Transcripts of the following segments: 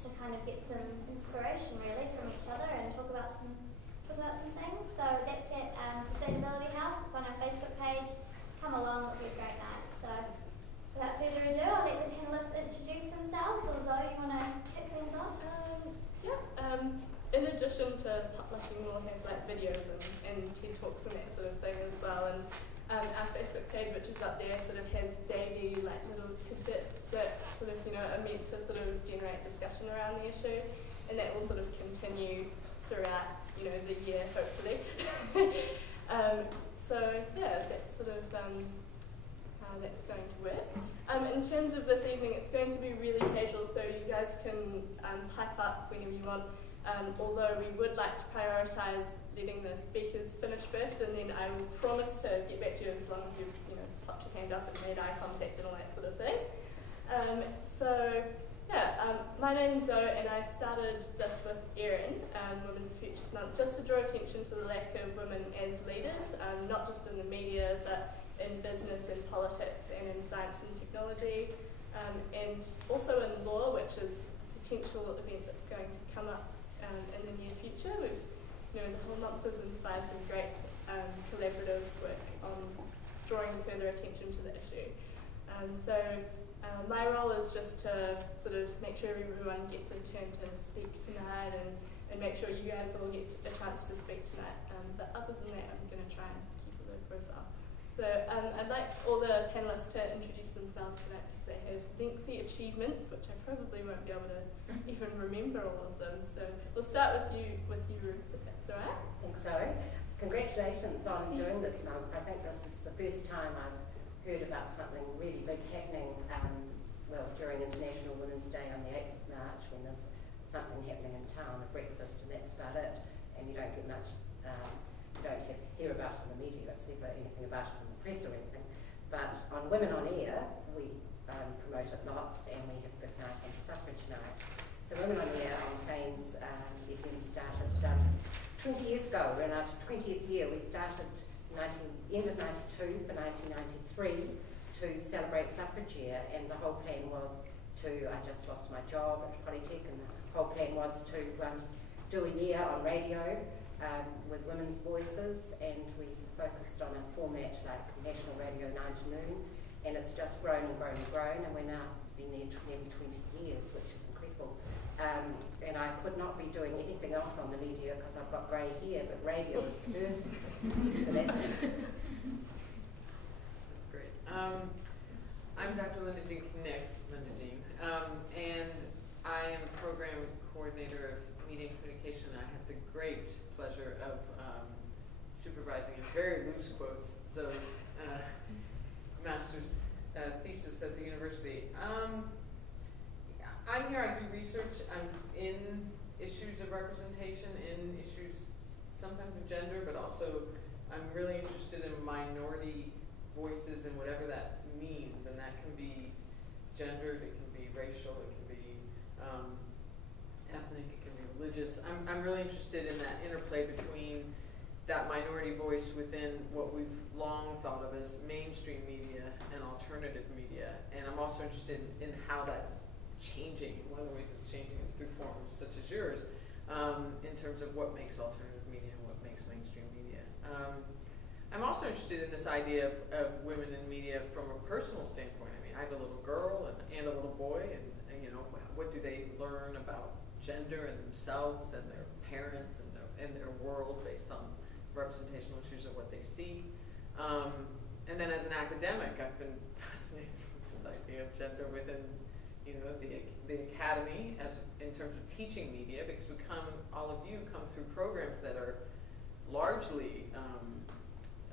just to kind of get some inspiration really from each other and talk about some things. So that's at Sustainability House. It's on our Facebook page. Come along, it'll be a great night. So without further ado, I'll let the panellists introduce themselves. Or Zhou, you want to kick things off? In addition to publishing, we'll have like videos and TED Talks and that sort of thing as well. And our Facebook page, which is up there, sort of has daily like little tidbits that sort of, you know, are meant to sort of generate discussion around the issue, and that will sort of continue throughout, you know, the year, hopefully. So yeah, that's sort of how that's going to work. In terms of this evening, it's going to be really casual, so you guys can pipe up whenever you want. Although we would like to prioritise letting the speakers finish first, and then I will promise to get back to you as long as you've, you know, popped your hand up and made eye contact and all that sort of thing. My name's Zhou, and I started this with Erin, Women's Futures Month, just to draw attention to the lack of women as leaders, not just in the media, but in business and politics and in science and technology, and also in law, which is a potential event that's going to come up in the near future. We've, you know, the whole month has inspired some great collaborative work on drawing further attention to the issue. My role is just to sort of make sure everyone gets a turn to speak tonight and make sure you guys all get a chance to speak tonight. But other than that, I'm going to try and keep a low profile. So I'd like all the panellists to introduce themselves tonight because they have lengthy achievements, which I probably won't be able to even remember all of them. So we'll start with you, Ruth, if that's all right. Thanks, Zoe. Congratulations on doing this month. I think this is the first time I've heard about something really big happening, during International Women's Day on the 8th of March, when there's something happening in town, a breakfast, and that's about it. And you don't get much, you don't hear about it in the media, it's never anything about it in the press or anything. But on Women on Air, we promote it lots, and we have Big Night and Suffrage Night. So Women on Air on Fame's FM started 20 years ago. We're in our 20th year. We started end of 92 for 1993 to celebrate suffrage year, and the whole plan was I just lost my job at Polytech, and the whole plan was to do a year on radio with women's voices, and we focused on a format like National Radio 9 to Noon, and it's just grown and grown and grown, and we're now, it's been there nearly 20 years, which is incredible. And I could not be doing anything else on the media because I've got grey hair, but radio is perfect. So that's me. That's great. I'm Dr. Linda Jean Kenix, and I am program coordinator of media and communication. I have the great pleasure of supervising, in very loose quotes, Zhou's master's thesis at the university. I'm here, I do research. I'm in issues of representation, in issues sometimes of gender, but also I'm really interested in minority voices and whatever that means, and that can be gendered, it can be racial, it can be ethnic, it can be religious. I'm really interested in that interplay between that minority voice within what we've long thought of as mainstream media and alternative media, and I'm also interested in how that's changing. One of the ways it's changing is through forums such as yours, in terms of what makes alternative media and what makes mainstream media. I'm also interested in this idea of women in media from a personal standpoint. I mean, I have a little girl and a little boy, and you know, what do they learn about gender and themselves and their parents and their world based on representational issues of what they see. And then as an academic, I've been fascinated with this idea of gender within, you know, the academy in terms of teaching media, because all of you come through programs that are largely, I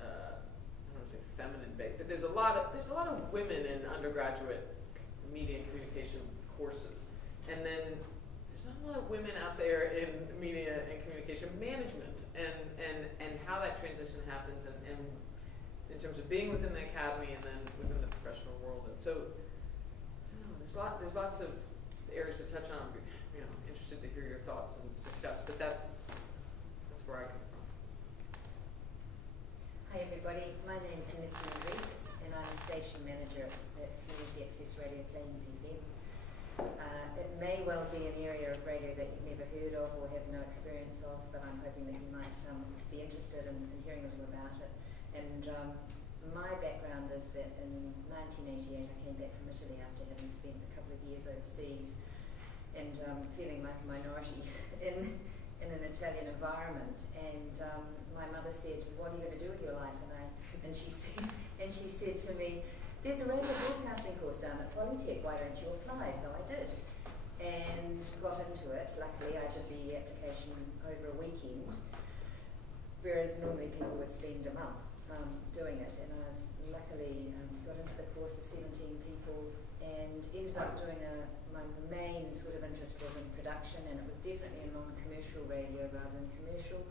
don't want to say feminine based, but there's a lot of women in undergraduate media and communication courses, and then there's not a lot of women out there in media and communication management, and how that transition happens, and in terms of being within the academy and then within the professional world, and so. There's lots of areas to touch on. I'm, you know, interested to hear your thoughts and discuss, but that's where I come from. Hi everybody, my name's Nicki Reece, and I'm the station manager at Community Access Radio Plains FM. It may well be an area of radio that you've never heard of or have no experience of, but I'm hoping that you might be interested in hearing a little about it. And my background is that in 1988 I came back from Italy after having spent a couple of years overseas and feeling like a minority in an Italian environment. And my mother said, "What are you going to do with your life?" And she said to me, "There's a radio broadcasting course down at Polytech, why don't you apply?" So I did, and got into it. Luckily, I did the application over a weekend, whereas normally people would spend a month doing it. And I was luckily got into the course of 17 people and ended up doing my main sort of interest was in production, and it was definitely in non-commercial radio rather than commercial.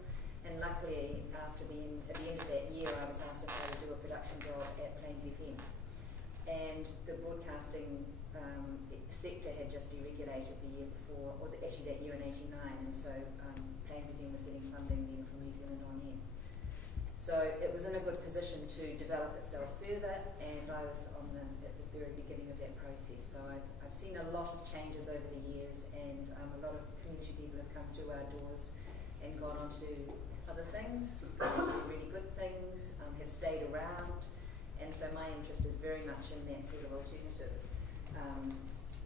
And luckily, at the end of that year, I was asked if I would do a production job at Plains FM. And the broadcasting sector had just deregulated the year before, or actually that year in '89, and so Plains FM was getting funding then from New Zealand On Air. So it was in a good position to develop itself further, and I was at the very beginning of that process. So I've seen a lot of changes over the years, and a lot of community people have come through our doors and gone on to do other things, to do really good things, have stayed around. And so my interest is very much in that sort of alternative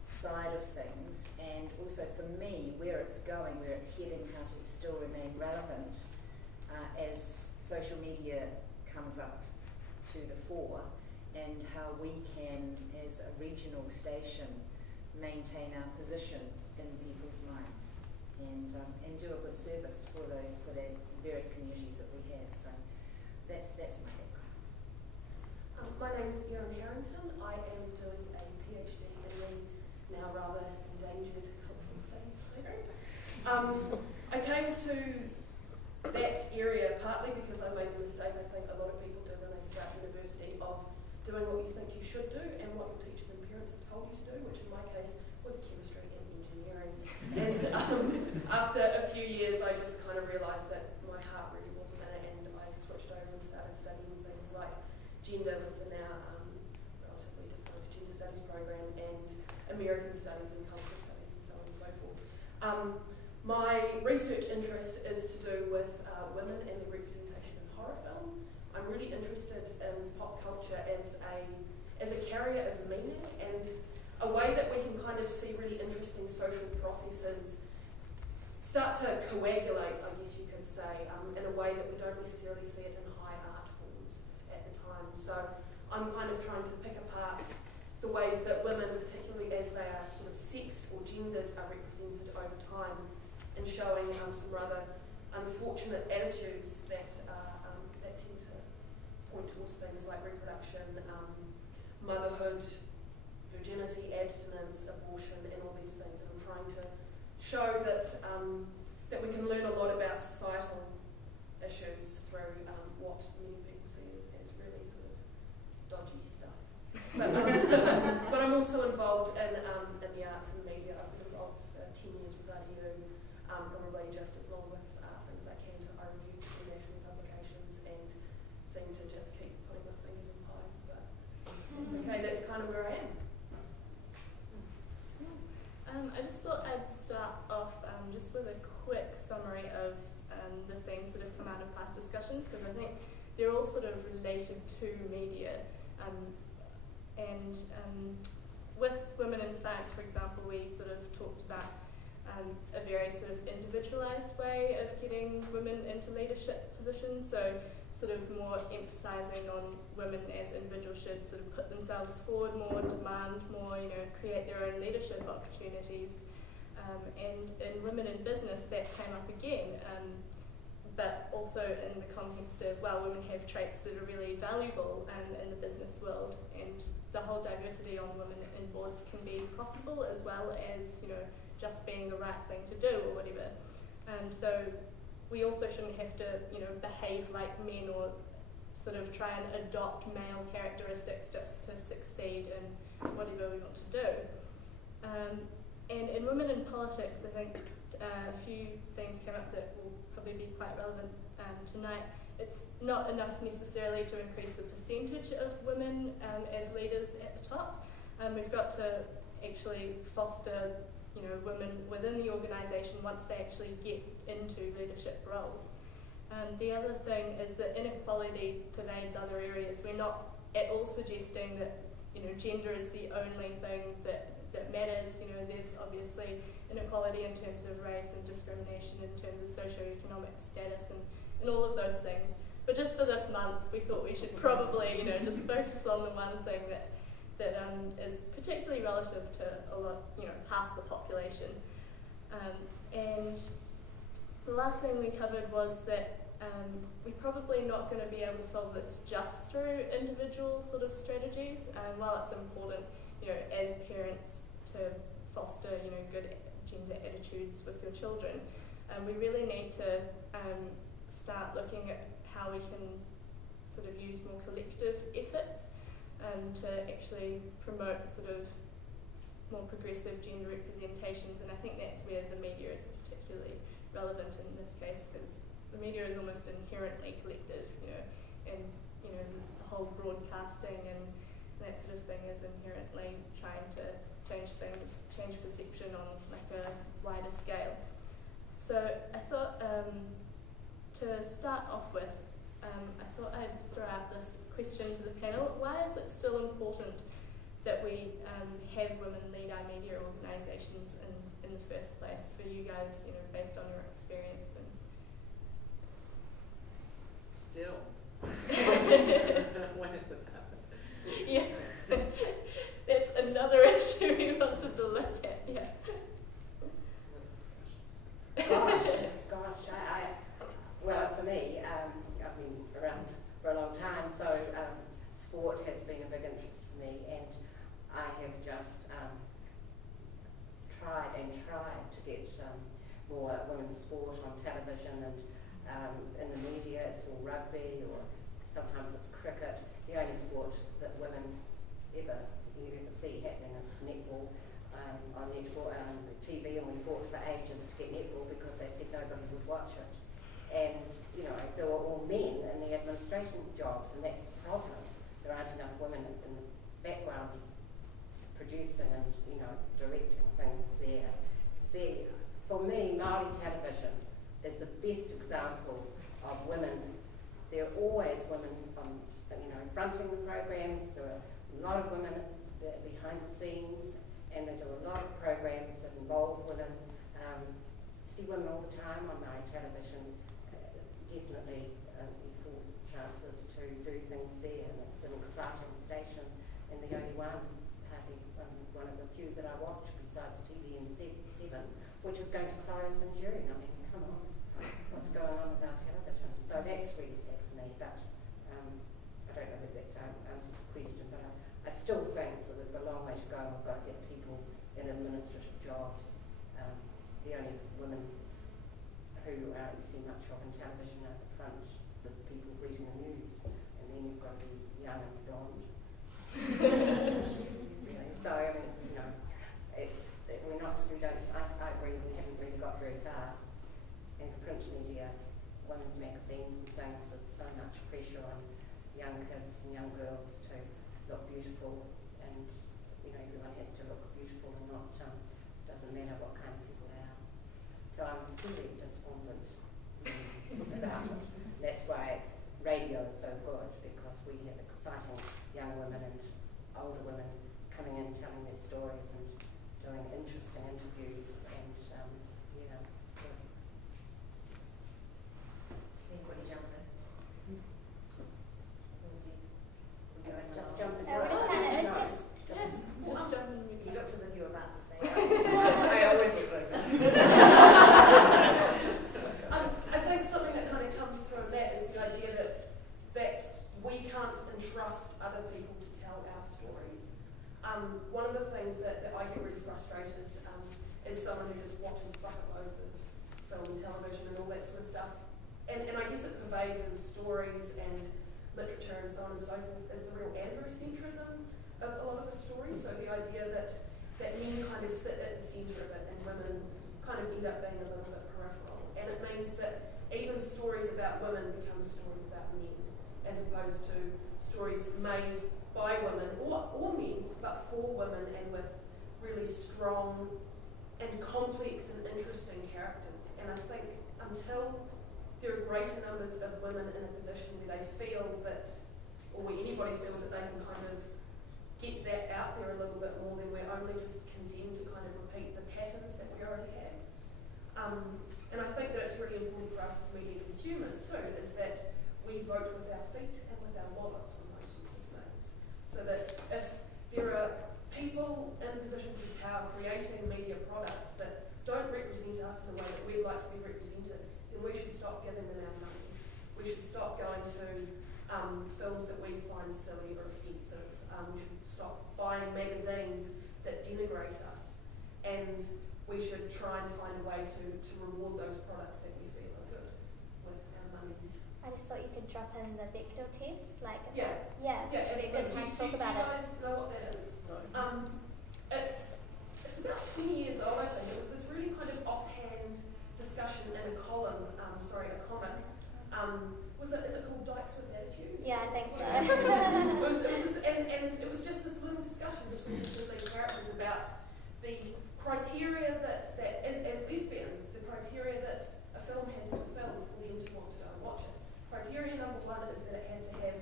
side of things. And also for me, where it's going, where it's heading, how to still remain relevant as social media comes up to the fore, and how we can, as a regional station, maintain our position in people's minds and do a good service for the various communities that we have. So that's my background. My name is Erin Harrington. I am doing a PhD in the now rather endangered cultural studies program. I came to that area partly because I made the mistake I think a lot of people do when they start university of doing what you think you should do and what your teachers and parents have told you to do, which in my case was chemistry and engineering. And after a few years I just kind of realised that my heart really wasn't in it, and I switched over and started studying things like gender with the now relatively defunct gender studies program, and American studies and cultural studies and so on and so forth. My research interest is to do with women and their representation in horror film. I'm really interested in pop culture as a carrier of meaning, and a way that we can kind of see really interesting social processes start to coagulate, I guess you could say, in a way that we don't necessarily see it in high art forms at the time. So I'm kind of trying to pick apart the ways that women, particularly as they are sort of sexed or gendered, are represented over time, and showing some rather unfortunate attitudes that tend to point towards things like reproduction, motherhood, virginity, abstinence, abortion, and all these things. And I'm trying to show that that we can learn a lot about societal issues through what many people see as really sort of dodgy stuff. But I'm also involved in the arts and media. I've been involved for 10 years with RDU, probably just as long with things like Cantor. I review international publications and seem to just keep putting my fingers in pies, but it's okay, that's kind of where I am. I just thought I'd start off just with a quick summary of the themes that have come out of past discussions, because I think they're all sort of related to media. With Women in Science, for example, we sort of talked about a very sort of individualised way of getting women into leadership positions, so sort of more emphasising on women as individuals should sort of put themselves forward more, demand more, create their own leadership opportunities. And in Women in Business, that came up again, but also in the context of, well, women have traits that are really valuable in the business world, and the whole diversity on women in boards can be profitable as well as, just being the right thing to do or whatever. So we also shouldn't have to, behave like men or sort of try and adopt male characteristics just to succeed in whatever we want to do. And in Women in Politics, I think a few themes came up that will probably be quite relevant tonight. It's not enough necessarily to increase the percentage of women as leaders at the top. We've got to actually foster, women within the organisation once they actually get into leadership roles. The other thing is that inequality pervades other areas. We're not at all suggesting that gender is the only thing that matters. There's obviously inequality in terms of race and discrimination in terms of socioeconomic status and all of those things. But just for this month, we thought we should probably just focus on the one thing that is particularly relative to a lot, half the population. And the last thing we covered was that we're probably not going to be able to solve this just through individual sort of strategies. While it's important, as parents to foster, good gender attitudes with your children, we really need to start looking at how we can sort of use more collective efforts to actually promote sort of more progressive gender representations, and I think that's where the media is particularly relevant in this case, because the media is almost inherently collective, and the whole broadcasting and that sort of thing is inherently trying to change things, change perception on like a wider scale. So I thought to start off with, I thought I'd throw out this question to the panel. Why is it still important that we have women lead our media organisations in the first place for you guys, based on your experience? And still. When does it happen? Yeah, that's another issue we wanted to look at, yeah. Gosh, well, for me, I've been around for a long time, so sport has been a big interest for me, and I have just tried to get more women's sport on television and in the media. It's all rugby, or sometimes it's cricket. The only sport that women you ever see happening is netball on netball TV, and we fought for ages to get netball because they said nobody would watch it. And there were all men in the administration jobs, and that's the problem. There aren't enough women in the background producing and directing things there. For me, Māori television is the best example of women. There are always women fronting the programs. There are a lot of women behind the scenes, and they do a lot of programs that involve women. See women all the time on Māori television. Definitely equal chances to do things there, and it's an exciting station, and the only one of the few that I watch besides TVN7, which is going to close in June. I mean, come on, what's going on with our television? So that's really sad for me, but I don't know whether that answers the question, but I still think that we've got a long way to go. We've got to get people in administrative jobs. The only women who you see much of in television at the front with people reading the news, and then you've got to be young and blonde. So I mean, I agree, we haven't really got very far. In the print media, women's magazines and things, there's so much pressure on young kids and young girls to look beautiful, and everyone has to look beautiful and not, doesn't matter what kind of people they are. So I'm really despondent about it. That's why radio is so good, because we have exciting young women and older women coming in, telling their stories and doing interesting interviews, and Anybody jump in? just jump in. we're just kind of, it's just jump in. You looked as if you were about to say I always look like that. I think something that kind of comes through in that is the idea that we can't entrust other people to tell our stories. One of the things that I get really frustrated is someone who just watches bucket loads of film and television and all that sort of stuff. And I guess it pervades in stories and literature and so on and so forth, is the real androcentrism of a lot of the stories. So the idea that men kind of sit at the centre of it and women kind of end up being a little bit peripheral. And it means that even stories about women become stories about men, as opposed to stories made by women or men, but for women and with really strong and complex and interesting characters. And I think until there are greater numbers of women in a position where they feel that, or where anybody feels that they can kind of get that out there a little bit more, then we're only just condemned to kind of repeat the patterns that we already have. And I think that it's really important for us as media consumers too, is that we vote with our feet and with our wallets on those sorts of things. So that if there are people in positions of power creating media products that don't represent us in the way that we'd like to be represented, then we should stop giving them our money. We should stop going to films that we find silly or offensive. We should stop buying magazines that denigrate us. And we should try and find a way to reward those products that we feel are good with our monies. I just thought you could drop in the vector test, like Yeah, which would be a good time to talk about it. Do you it. guys know what that is? No. It's about 20 years old, I think. It was this really kind of offhand discussion in a column, a comic. Is it called Dykes with Attitudes? Yeah, I think so. It was just this little discussion between these characters about the criteria that as lesbians, the criteria that a film had to fulfill for them to want to go and watch it. Criteria number 1 is that it had to have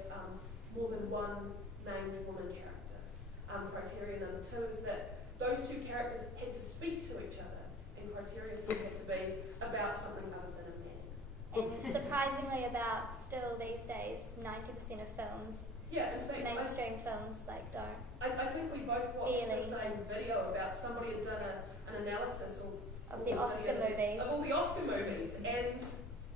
more than one named woman character. Criteria number 2 is that those two characters had to speak to each other, and criteria 3 had to be about something other than a man. And surprisingly, about still these days, 90% of films, in fact, mainstream films, like don't. I think we both watched Barely. the same video about somebody had done an analysis Of the Oscar movies. Of all the Oscar movies, and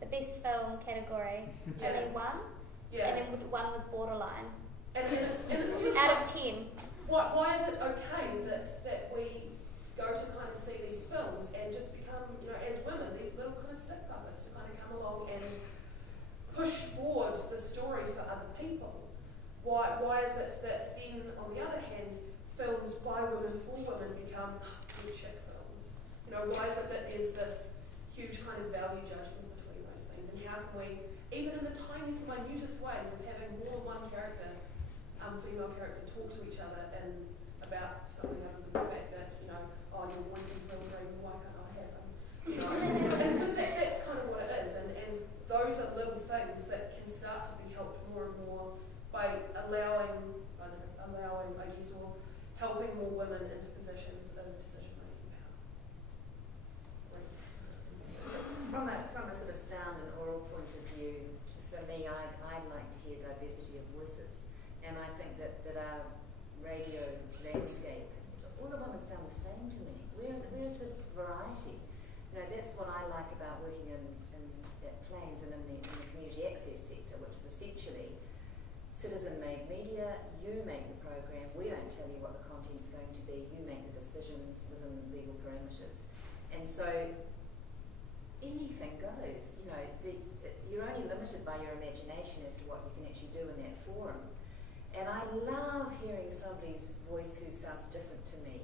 The best film category, only one, and then one was borderline. And it's just out of 10. Why is it okay that we go to kind of see these films and just become, as women, these little kind of stick puppets to kind of come along and push forward the story for other people? Why is it that then, on the other hand, films by women for women become good chick films? Why is it that there's this huge kind of value judgment between those things? And how can we, even in the tiniest, minutest ways of having more than one character, female character, talk to each other and about something other than the fact that, you're wanting to film green, why can't I have them? Because that's kind of what it is. And those are little things that can start to be helped more and more by allowing, I guess, or helping more women into positions of decision-making power. From a sort of sound and oral point of view, for me, I'd like to hear diversity of voices. And I think that our radio landscape, all the women sound the same to me. Where's the variety? That's what I like about working at Plains and in the community access sector, which is essentially citizen-made media. You make the program. We don't tell you what the content's going to be. You make the decisions within the legal parameters. And so anything goes. You're only limited by your imagination as to what you can actually do in that forum. And I love hearing somebody's voice who sounds different to me.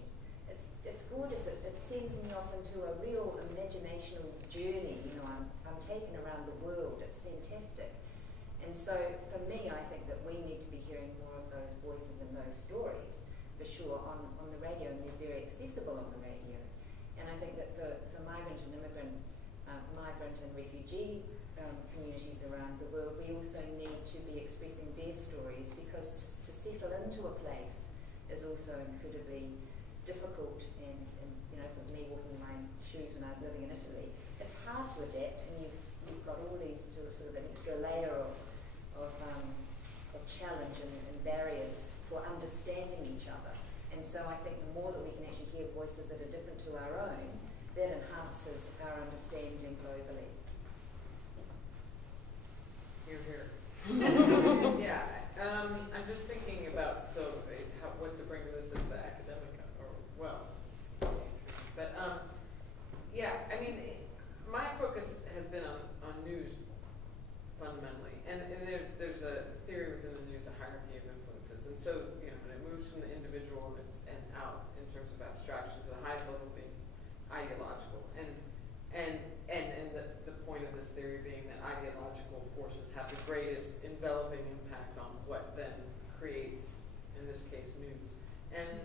It's gorgeous. It sends me off into a real imaginational journey. I'm taken around the world. It's fantastic. And so for me, I think that we need to be hearing more of those voices and those stories, for sure, on the radio, and they're very accessible on the radio. And I think that for migrant and immigrant, migrant and refugee communities around the world, we also need to be expressing their stories, because to settle into a place is also incredibly difficult. And this is me walking in my shoes when I was living in Italy. It's hard to adapt, and you've got all these sort of an extra layer of challenge and barriers for understanding each other. And so I think the more that we can actually hear voices that are different to our own, that enhances our understanding globally. You're here. Yeah, I'm just thinking about what to bring to this as the academic, but my focus has been on news fundamentally, and there's a theory within the news, a hierarchy of influences, and so when it moves from the individual and out in terms of abstraction to the highest level being ideological, and the point of this theory being that ideological forces have the greatest enveloping impact on what then creates, in this case, news. And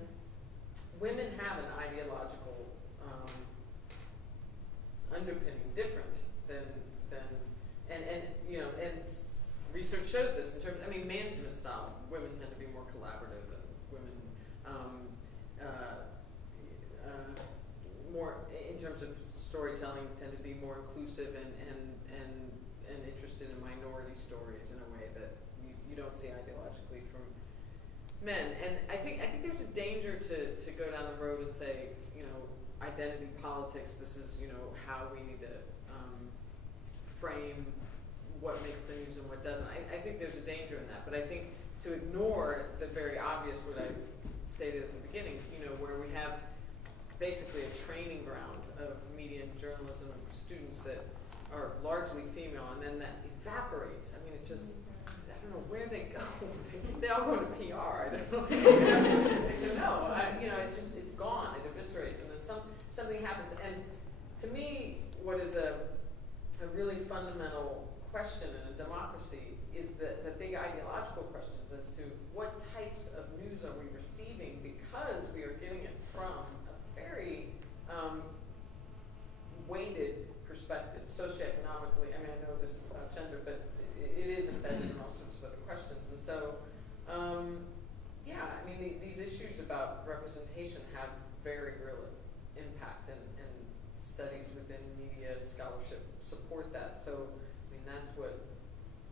women have an ideological underpinning different than and you know, and research shows this in terms, I mean, management style, women tend to be more collaborative, and women more in terms of storytelling tend to be more inclusive and interested in minority stories in a way that you don't see ideologically from men. And I think there's a danger to go down the road and say, you know, identity politics, this is, you know, how we need to frame what makes the news and what doesn't. I think there's a danger in that, but I think to ignore the very obvious, what I stated at the beginning, you know, where we have basically a training ground of media and journalism students that are largely female, and then that evaporates. I mean, it just, I don't know where they go. They all go to PR. I don't know. I don't know. You know, it's just, it's gone. It eviscerates, and then something happens. And to me, what is a really fundamental question in a democracy is the big ideological questions as to what types of news are we receiving, because we are getting it from a very weighted perspective, socioeconomically. I mean, I know this is about gender, but it is embedded in all sorts of other questions. And so, yeah, I mean, these issues about representation have very real impact, and studies within media scholarship support that. So, I mean, that's what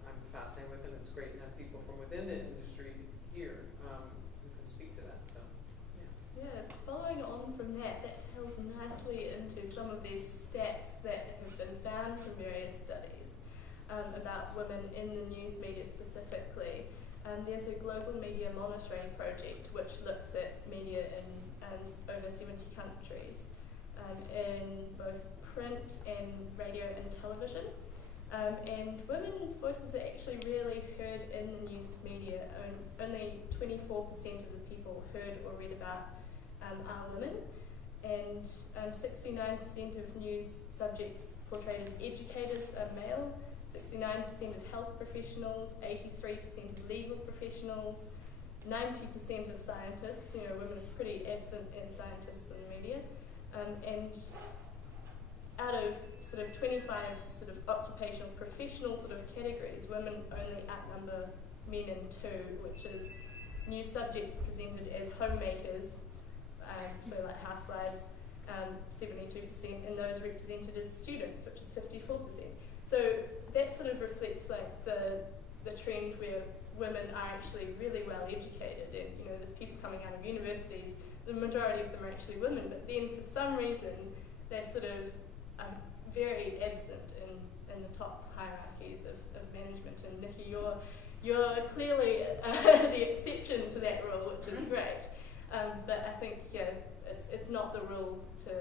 I'm fascinated with, and it's great to have people from within the industry here who can speak to that. So, yeah. Yeah, following on from that, that tells nicely into some of these stats that have been found from various studies about women in the news media specifically. There's a global media monitoring project which looks at media in over 70 countries, in both print and radio and television. And women's voices are actually really heard in the news media. Only 24% of the people heard or read about are women, and 69% of news subjects portrayed as educators are male, 69% of health professionals, 83% of legal professionals, 90% of scientists. You know, women are pretty absent as scientists in the media, and out of sort of 25 sort of occupational professional sort of categories, women only outnumber men in 2, which is news subjects presented as homemakers, so like housewives, 72%, and those represented as students, which is 54%. So that sort of reflects like the trend where women are actually really well educated, and you know, the people coming out of universities, the majority of them are actually women, but then for some reason they're sort of very absent in the top hierarchies of management. And Nicki, you're clearly the exception to that rule, which is great. But I think, yeah, it's not the rule to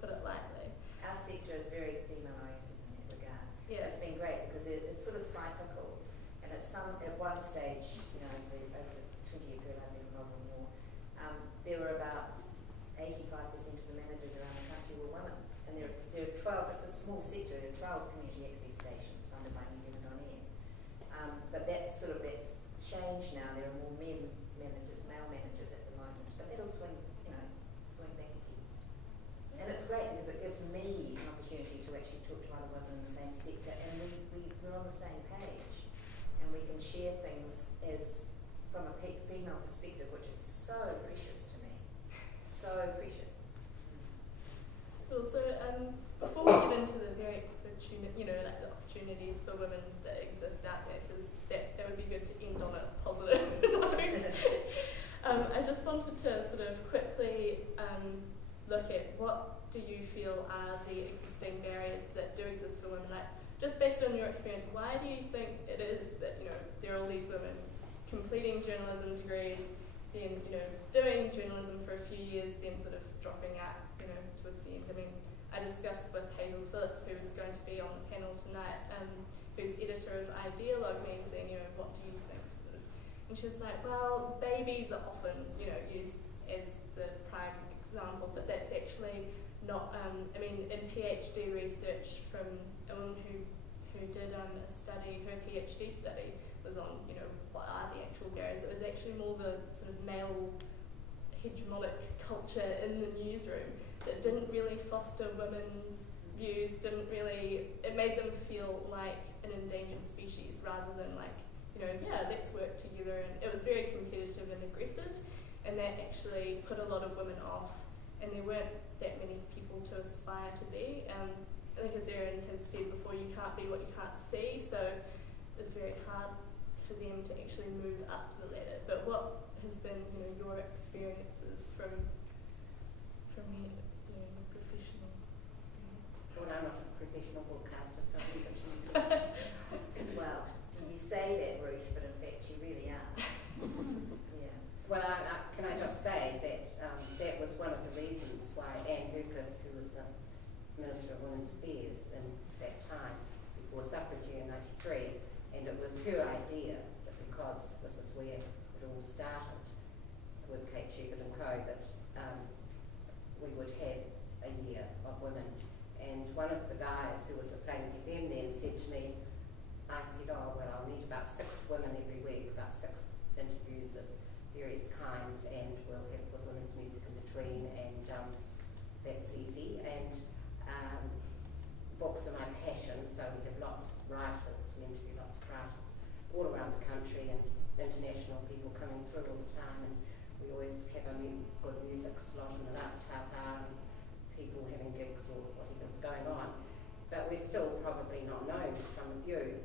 put it lightly. Our sector is very female-oriented in that regard. Yeah. It's been great because it's sort of cyclical, and at one stage, you know, over the 20-year period I've been involved in war, there were about 85% of the managers around the country were women, and there are 12. It's a small sector. There are 12 community access stations funded by New Zealand On Air, but that's changed now. There are more male managers at the moment, but that'll swing back again. And it's great because it gives me an opportunity to actually talk to other women in the same sector, and we're on the same page, and we can share things as from a female perspective, which is so precious to me, so precious. Cool. So before we get into the very the opportunities for women that exist out there, because that would be good to end on a positive note. I just wanted to sort of quickly look at what do you feel are the existing barriers that do exist for women? Like, just based on your experience, why do you think it is that, you know, there are all these women completing journalism degrees, then, you know, doing journalism for a few years, then sort of dropping out, you know, towards the end? I mean, I discussed with Hazel Phillips, who is going to be on the panel tonight, who's editor of Idealogue magazine, you know, what do you think? Sort of. And she was like, well, babies are often, you know, used as the prime example, but that's actually not, I mean, in PhD research from a woman who did a study, her PhD study was on, you know, what are the actual barriers. It was actually more the sort of male hegemonic culture in the newsroom that didn't really foster women's views, it made them feel like an endangered species rather than like, yeah, let's work together. And it was very competitive and aggressive, and that actually put a lot of women off, and there weren't that many people to aspire to be. I think as Erin has said before, you can't be what you can't see, so it's very hard for them to actually move up to the ladder. But what has been, your experiences from your professional experience? Well, I'm not a professional broadcaster, so I'm going Well, you say that, Ruth, but in fact you really are. Yeah. Well, can I just say that that was one of the reasons why Anne Hurkis, who was the Minister of Women's Affairs in that time, before suffrage in '93, and it was her idea, that because this is where it all started, with Kate Shepherd and co, that we would have a year of women. And one of the guys who was at Plains FM then said to me, I said, oh, well, I'll need about 6 women every week, about 6 interviews of various kinds, and we'll have good women's music in between, and that's easy. And books are my passion, so we have lots of writers, we interview lots of writers all around the country, and international people coming through all the time, and we always have a good music slot in the last half hour, and people having gigs or whatever's going on. But we're still probably not known to some of you,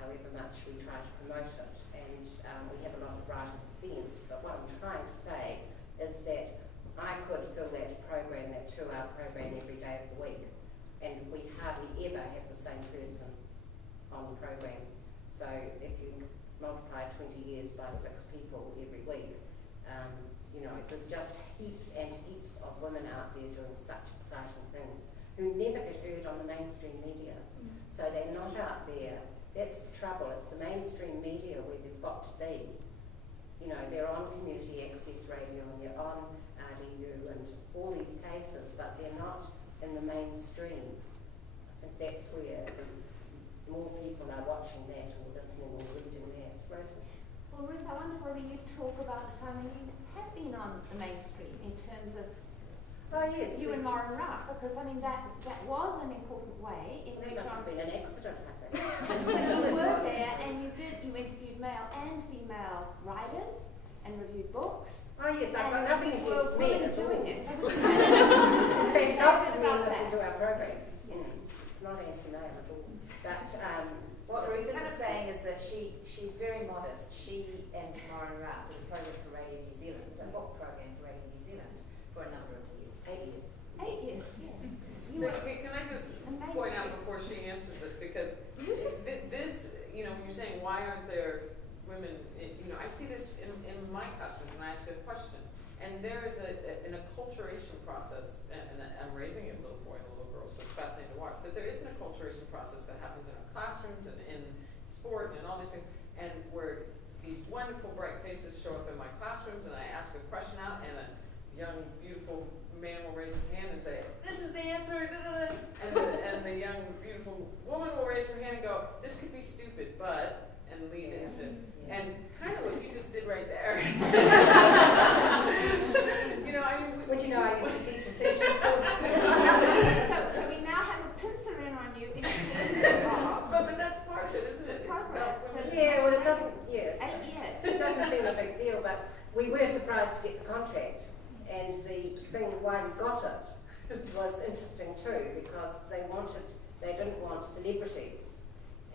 however much we try to promote it, and we have a lot of writers' events. But what I'm trying to say is that I could fill that program, that 2-hour program, every day of the week, and we hardly ever have the same person on the program. So if you multiply 20 years by 6 people every week, there's just heaps and heaps of women out there doing such exciting things who never get heard on the mainstream media. So they're not out there. That's the trouble. It's the mainstream media where they've got to be. They're on community access radio, and they're on RDU and all these places, but they're not in the mainstream. I think that's where more people are watching that or listening or reading that. Rosemary? Well, Ruth, I wonder whether you talk about the time when you have been on the mainstream in terms of you and Lauren Ruff, because I mean that was an important way in which must have been an accident, I think. you were there, and you interviewed male and female writers and reviewed books. Oh yes, I've got nothing against men at all. doing it. So in fact, lots of men listen to our program. It's not anti-male at all. But what Ruth isn't saying is that she's very modest. She and Lauren Ruff did a program for Radio New Zealand, a book program for Radio New Zealand for a number of years. 8 years. 8 years, yeah. Can I just point out before she answers this, because this, when you're saying why aren't there women, I see this in my classroom when I ask a question, and there is an acculturation process, and I'm raising a little boy and a little girl, so it's fascinating to watch, but there is an acculturation process that happens in our classrooms and in sport and all these things, and where these wonderful bright faces show up in my classrooms, and I ask a question out, and a young, beautiful man will raise his hand and say, this is the answer, and the young, beautiful woman will raise her hand and go, this could be stupid, but, and lead into it. And kind of what you just did right there. I used to teach in session schools. So we now have a pincer in on you. But that's part of it, isn't it? It's about women. Yeah, well, it doesn't, yes. 8 years. It doesn't seem a big deal, but we were surprised to get the contract. And the thing why we got it was interesting too, because they didn't want celebrities,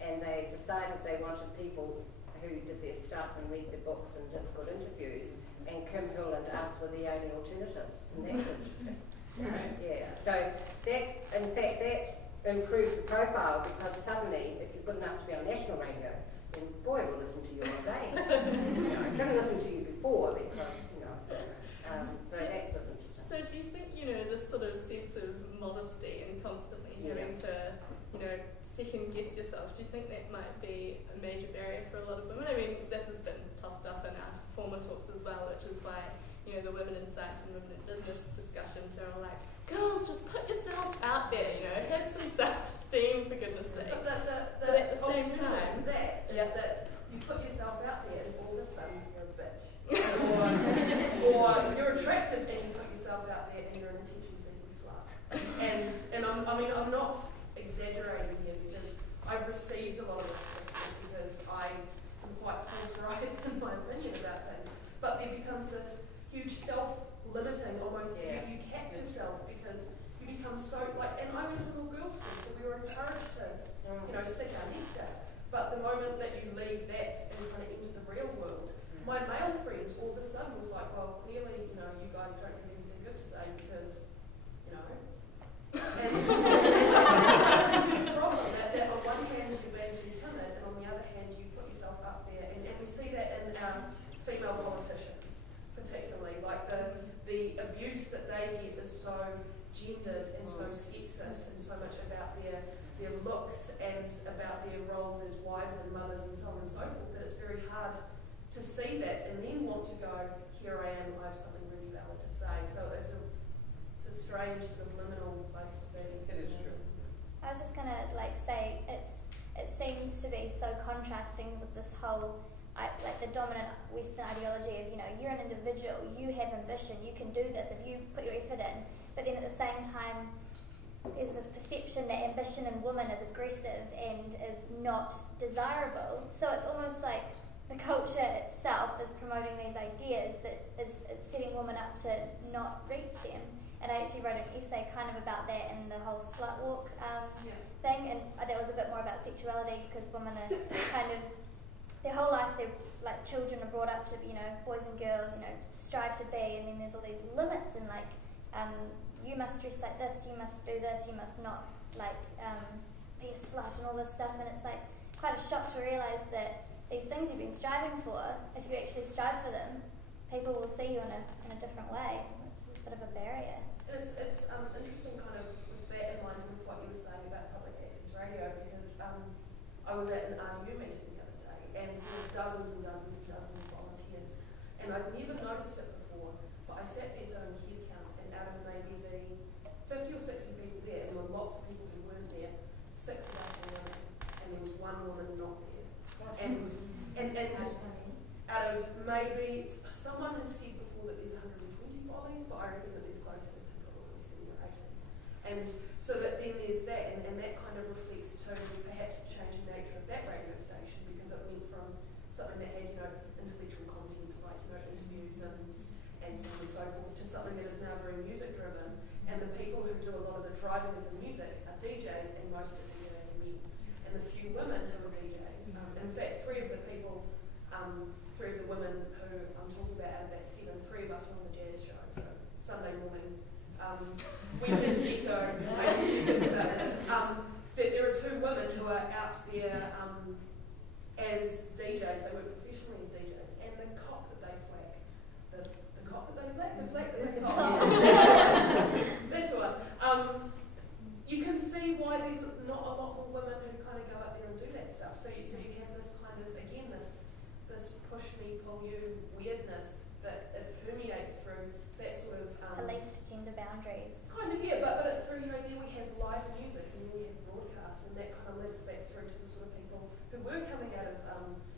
and they decided they wanted people who did their stuff and read their books and did good interviews, and Kim Hill and us were the only alternatives, and that's interesting. Right. Yeah, so that, in fact, that improved the profile, because suddenly, if you're good enough to be on national radio, then boy, we'll listen to you all day. I didn't listen to you before because, so that was interesting. So do you think, this sort of sense of modesty and constantly having to, second guess yourself, do you think that might be a major barrier for a lot of women? I mean, this has been tossed up in our former talks as well, which is why, the women in science and women in business discussions are all like, girls, just put yourselves out there, have some self-esteem, for goodness sake. But but at the same time, to that is that you put yourself out there and all of a sudden you're a bitch. or you're attracted my opinion about things. But there becomes this huge self-limiting, almost, you cap yourself because you become so, like, and I went to an all-girls school, so we were encouraged to, you know, stick our necks out. But the moment that you leave that and kind of enter the real world, my male friends all of a sudden was like, well, clearly, you know, you guys don't have anything good to say because, you know. And that's a huge problem, that on one hand you're being too timid, and on the other hand you put yourself up there. And we see that in female politicians, particularly. Like the abuse that they get is so gendered and so sexist and so much about their looks and about their roles as wives and mothers and so on and so forth, that it's very hard to see that and then want to go, here I am, I have something really valid to say. So it's a strange sort of liminal place to be. It is true. I was just gonna say it seems to be so contrasting with this whole like the dominant Western ideology of, you know, you're an individual, you have ambition, you can do this if you put your effort in. But then at the same time, there's this perception that ambition in women is aggressive and is not desirable. So it's almost like the culture itself is promoting these ideas that is setting women up to not reach them. And I actually wrote an essay kind of about that in the whole slut walk thing, and that was a bit more about sexuality, because women are kind of, their whole life, they're like, children are brought up to, you know, boys and girls, you know, strive to be, and then there's all these limits, and like, you must dress like this, you must do this, you must not, like, be a slut and all this stuff. And it's like quite a shock to realise that these things you've been striving for, if you actually strive for them, people will see you in a different way. It's a bit of a barrier. And it's interesting kind of with that in mind with what you were saying about public access radio, because I was at an RU meeting the other day, and there were dozens and dozens and dozens of volunteers, and I'd never noticed it before, but I sat there doing head count, and out of maybe the 50 or 60 people there, and there were lots of people who weren't there, 6 of us were women, and there was one woman not there. And out of maybe, someone has said before that there's 120 volleys, but I reckon that there's closer to probably 7 or 18. And so that then there's that, and that kind of reflects too perhaps the changing nature of that radio station, because it went from something that had, you know, intellectual content, like, you know, interviews and so on and so forth, to something that is now very music driven. And the people who do a lot of the driving of the music are DJs, and most of the DJs are men. And the few women who are DJs, in fact, 3 of the people, 3 of the women who I'm talking about out of that 7, 3 of us were on the jazz show, so Sunday morning, weekend keto, I guess you could say. There are 2 women who are out there as DJs, they work professionally as DJs, and the cop that they flag, the cop that they flag, the flag that they cop, this one, you can see why there's not a lot more women who kind of go out there and do that stuff. So you have this kind of, again, this push me, pull you weirdness that it permeates through that sort of Policed gender boundaries. Kind of, yeah, but it's through, you know, there we have live music and then we have broadcast, and that kind of links back through to the sort of people who were coming out of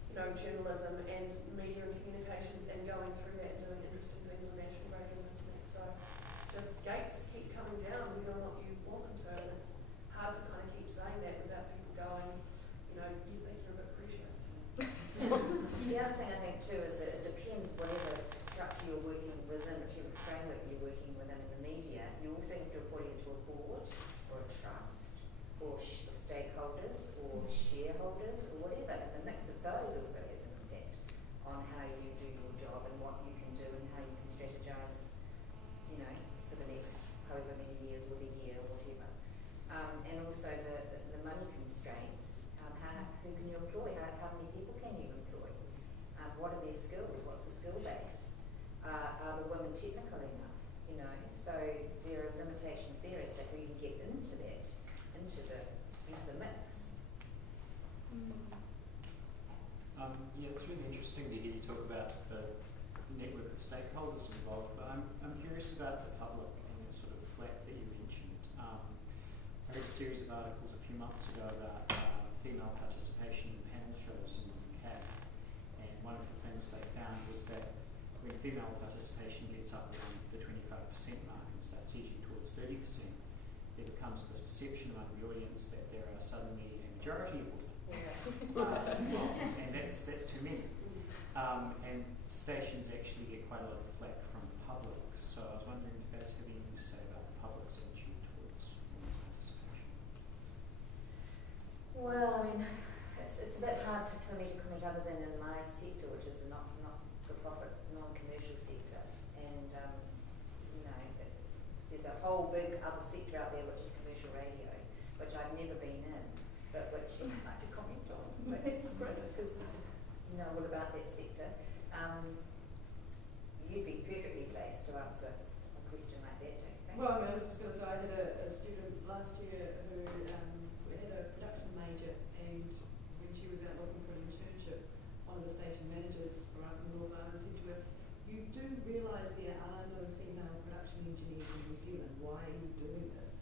you know, journalism and media and communications and going through that and doing interesting things on national radio and this and that. So just gates keep coming down whether or not you want them to, and it's hard to kind of keep saying that without people going, you know, you think you're a bit precious. The other thing I think too is that it depends whatever structure you're working within, whichever framework you're working within in the media, you also have to report into a board or a trust or stakeholders or shareholders or whatever, and the mix of those also has an impact on how you do your job and what you can do and how you can strategise, you know, for the next however many years or the year or whatever. And also the money constraints, who can you employ, how many people can you employ, what are their skills, what's the skill base, are the women technical enough, you know, so there are limitations there as to who you can get into that, into the mix. Yeah, it's really interesting to hear you talk about the network of stakeholders involved, but I'm curious about the public and the sort of flat that you mentioned. I read a series of articles a few months ago about female participation in panel shows in the UK, and one of the things they found was that when female participation gets up around the 25% mark and starts edging towards 30%, there becomes this perception among the audience that there are suddenly a majority of women. And that's too many. And stations actually get quite a lot of flack from the public, so I was wondering if you guys have anything to say about the public's attitude towards women's participation. Well, I mean, it's a bit hard for me to comment other than in my sector, which is a not-for-profit, non-commercial sector, and you know, there's a whole big other sector out there which is commercial radio, which I've never been in, but which I'd like to comment on. Perhaps Chris, because you know all about that sector. You'd be perfectly placed to answer a question like that, don't you think? Well, I mean, I was just going to say, I had a student last year who had a production major, and when she was out looking for an internship, one of the station managers from up in the North Island said to her, "You do realise there are no female production engineers in New Zealand. Why are you doing this?"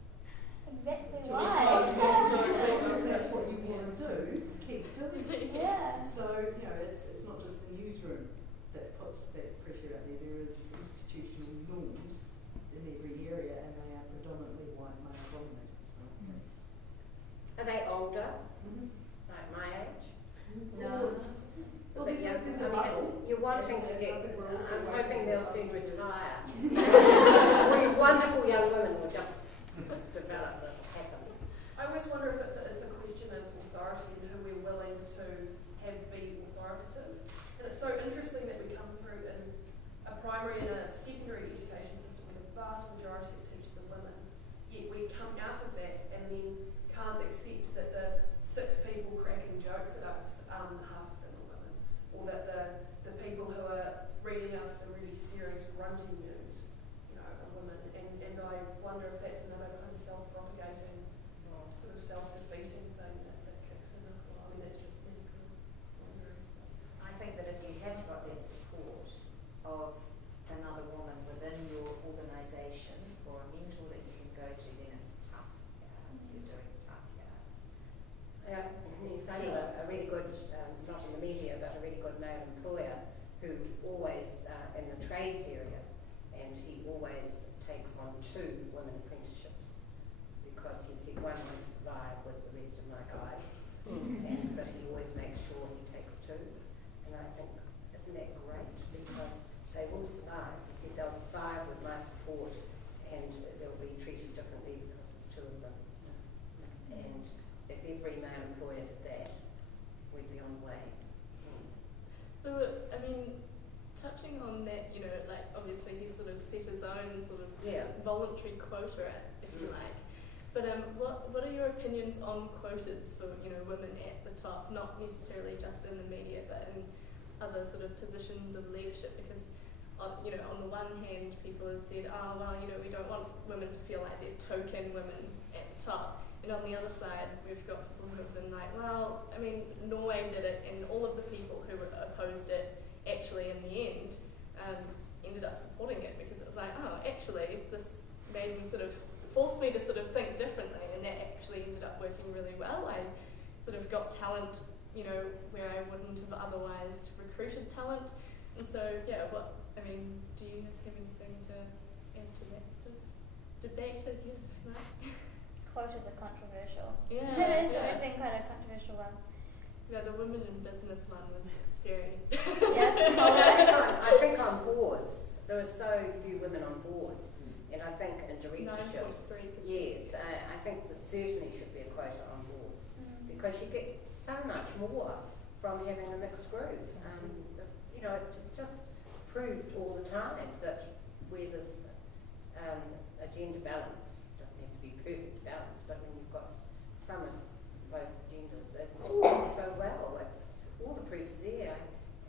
Exactly To which right. most folks go, "Well, if that's what you want to do, keep doing it." Yeah. So, you know, it's not just the newsroom that puts that pressure out there. There is institutional norms in every area, and they are predominantly white male dominated. So that's Are they older? Like my age? No. well, there's a bubble. You're wanting to I get, think we're also I'm waiting hoping for they'll other soon bubbles. retire. All you wonderful young women will just develop this happen. I always wonder if it's a question of authority and who we're willing to have be authoritative. And it's so interesting that we come through in a primary and a secondary education system where the vast majority of teachers are women, yet we come out of that and then can't accept that the 6 people cracking jokes at us, half of them are women, or that the people who are reading us the really serious grunty news, you know, are women. And I wonder if that's another kind of self-propagating, sort of self-defeating thing that kicks in. I mean, that's just me kind of wondering. I think that if you haven't got that support of another woman within your organisation or a mentor that you can go to, then it's tough yards. You're doing tough yards. Yeah, he's kind of a really good, not in the media, but a really good male employer who always, in the trades area, and he always takes on 2 women apprenticeships because he said one won't survive with the rest of my guys, but he always makes sure he takes 2. And I think, isn't that great? Because they will survive. He said they'll survive with my support and they'll be treated differently because there's 2 of them. And if every male employer did that, we'd be on the way. So, I mean, touching on that, you know, like obviously he sort of set his own sort of voluntary quota, if you like. But what are your opinions on quotas for, you know, women at the top, not necessarily just in the media, but in other sort of positions of leadership? Because, you know, on the one hand, people have said, oh, well, you know, we don't want women to feel like they're token women at the top. And on the other side, we've got people who have been like, well, I mean, Norway did it, and all of the people who opposed it actually, in the end, ended up supporting it because it was like, oh, actually, this made me sort of, forced me to sort of think differently, and that actually ended up working really well. I sort of got talent, you know, where I wouldn't have otherwise recruited talent. And so, yeah, do you guys have anything to add to that sort of debate, I guess, if you like? Quotas are controversial. Yeah. It's always been quite a controversial one. Yeah, the women in business one was scary. Yeah. I think on boards, there are so few women on boards, and I think in directorships, 9.3%. yes, I think there certainly should be a quota on boards because you get so much more from having a mixed group. You know, it's just proved all the time that where there's a gender balance, doesn't have to be perfect balance, but when you've got some of both genders that work so well, it's all the proof's there,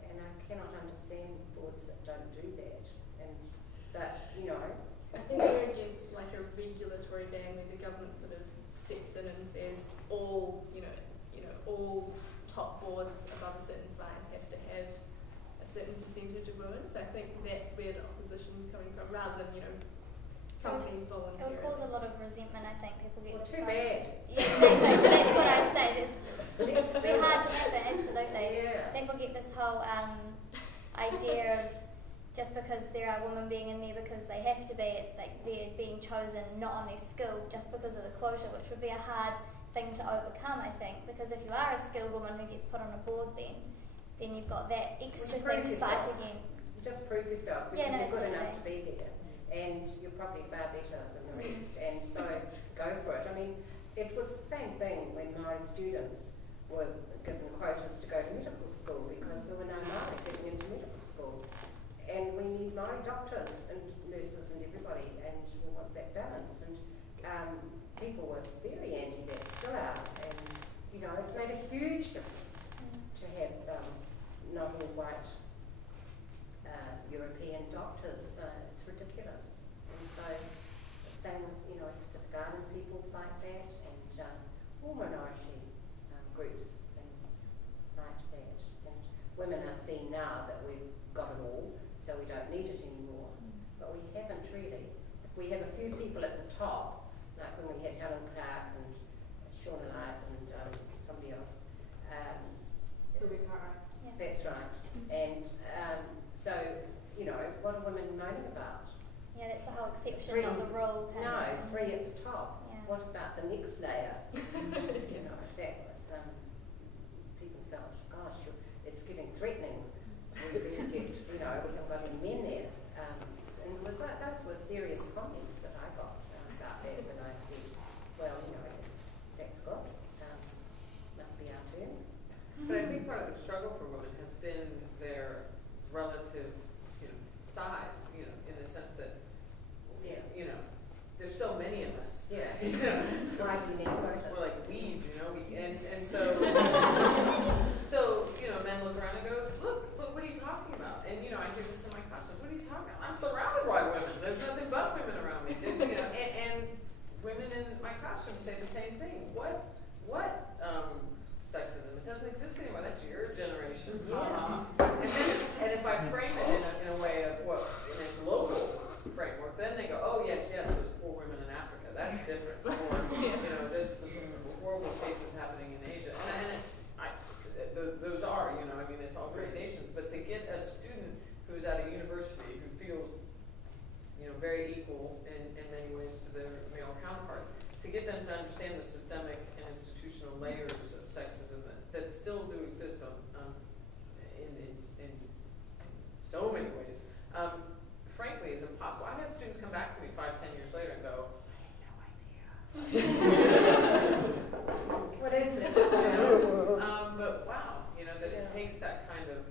and I cannot understand boards that don't do that. But you know, I think we're against like a regulatory ban where the government sort of steps in and says all top boards above a certain size have to have a certain percentage of women. So I think that's where the opposition's coming from, rather than, you know, companies It volunteering. will cause a lot of resentment, I think. People get too bad. Yeah, exactly. But that's what I say. Let's It'll do be hard it. to happen, absolutely. Yeah. People get this whole idea of just because there are women being in there because they have to be, it's like they're being chosen not on their skill just because of the quota, which would be a hard thing to overcome, I think, because if you are a skilled woman who gets put on a board then, then you've got that extra Well, thing to fight again. You just prove yourself because Yeah, no, you're good enough to absolutely. be there, and you're probably far better than the rest, and so go for it. I mean, it was the same thing when Māori students were given quotas to go to medical school because there were no Māori getting into medical school. And we need Māori doctors and nurses and everybody, and we want that balance. And people were very anti that, still are, and you know, it's made a huge difference to have not all white European doctors. It's ridiculous. And so, same with, you know, Pacific Island people like that, and all minority groups like that. And women are seeing now that we've got it all, so we don't need it anymore. But we haven't really. If we have a few people at the top, like when we had Helen Clark and Sean Elias and somebody else. That's right. And so, you know, what are women moaning about? Yeah, that's the whole exception, not the rule. No, three at the top. Yeah. What about the next layer? You know, that was, people felt, gosh, it's getting threatening. We better get, you know, we haven't got any men there. And it was like, those were serious comments that I got about that when I said, well, you know, that's good. Must be our turn. But I think part of the struggle for women has been their relative, you know, size, you know, in the sense that, you know, there's so many of us. Yeah. You know? Why do you need quotas? We're like weeds, you know, and so, so, you know, men look around and go, look, what are you talking about? And, you know, I hear this in my classroom, what are you talking about? I'm surrounded by women. There's nothing but women around me. You know, and women in my classroom say the same thing. What sexism? It doesn't exist anymore. That's your generation. Yeah. And if I frame it in a way of in a global framework, then they go, oh yes, those poor women in Africa. That's different. Or you know, there's horrible cases happening in Asia, those are, you know, I mean, it's all great nations. But to get a student who's at a university who feels, you know, very equal in many ways to their male counterparts, to get them to understand the systemic and institutional layers of sexism that still do exist in so many ways, frankly, is impossible. I've had students come back to me 5-10 years later and go, I had no idea. What is it? But wow, you know, that it takes that kind of,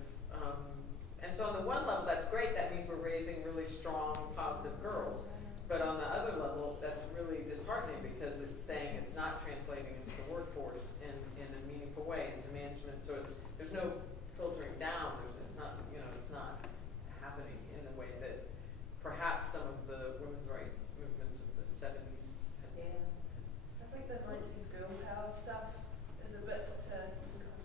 and so on the one level, that's great. That means we're raising really strong, positive girls. But on the other level, that's really disheartening because it's saying it's not translating into the workforce in a meaningful way, into management. So there's no filtering down. It's not happening in the way that perhaps some of the women's rights movements of the 70s had. Yeah. I think the 90s girl power stuff is a bit to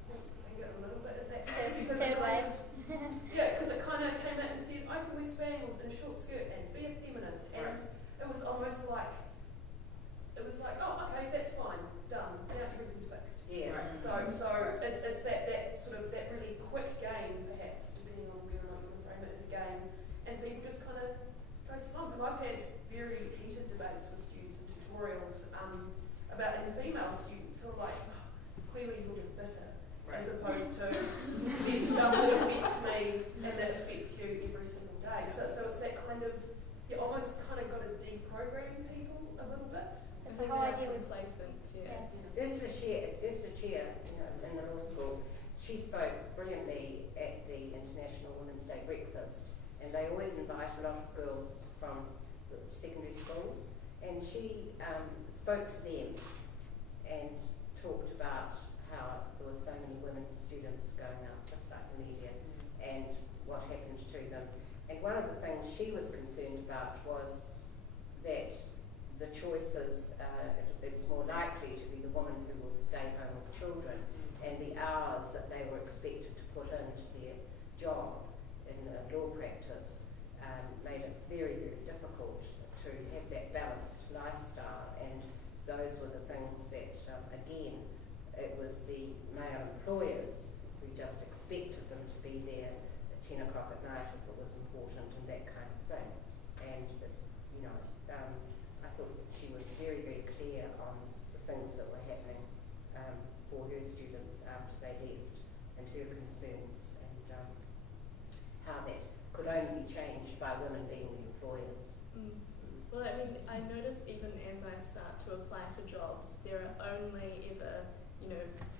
point the finger a little bit at that because it kind of came out and said, I can wear spangles and a short skirt and be a feminist, and it was almost like, oh, okay, that's fine, done, now everything's fixed. Yeah. Right. So it's that sort of that really quick game, perhaps, depending on whether or not you want to frame it as a game, and people just kind of go slump. And I've had very heated debates with students and tutorials about female students who are like, oh, clearly you're just bitter, as opposed to there's stuff that affects me and that affects you every single day. So it's that kind of, you almost kind of got to deprogram people a little bit. It's the whole idea with complacent. Ursula Chair, you know, in the law school, she spoke brilliantly at the International Women's Day breakfast, and they always invite a lot of girls from the secondary schools, and she spoke to them and talked about how there were so many women students going out, just like the media, and what happened to them. And one of the things she was concerned about was that the choices, it's more likely to be the woman who will stay home with children, and the hours that they were expected to put into their job in law practice made it very, very difficult to have that balanced lifestyle. And those were the things that, again, it was the male employers who just expected them to be there at 10 o'clock at night if it was important and that kind of thing. And, you know, I thought she was very, very clear on the things that were happening for her students after they left and her concerns going to be changed by women being the employers. Well, I mean, I notice even as I start to apply for jobs, there are only ever,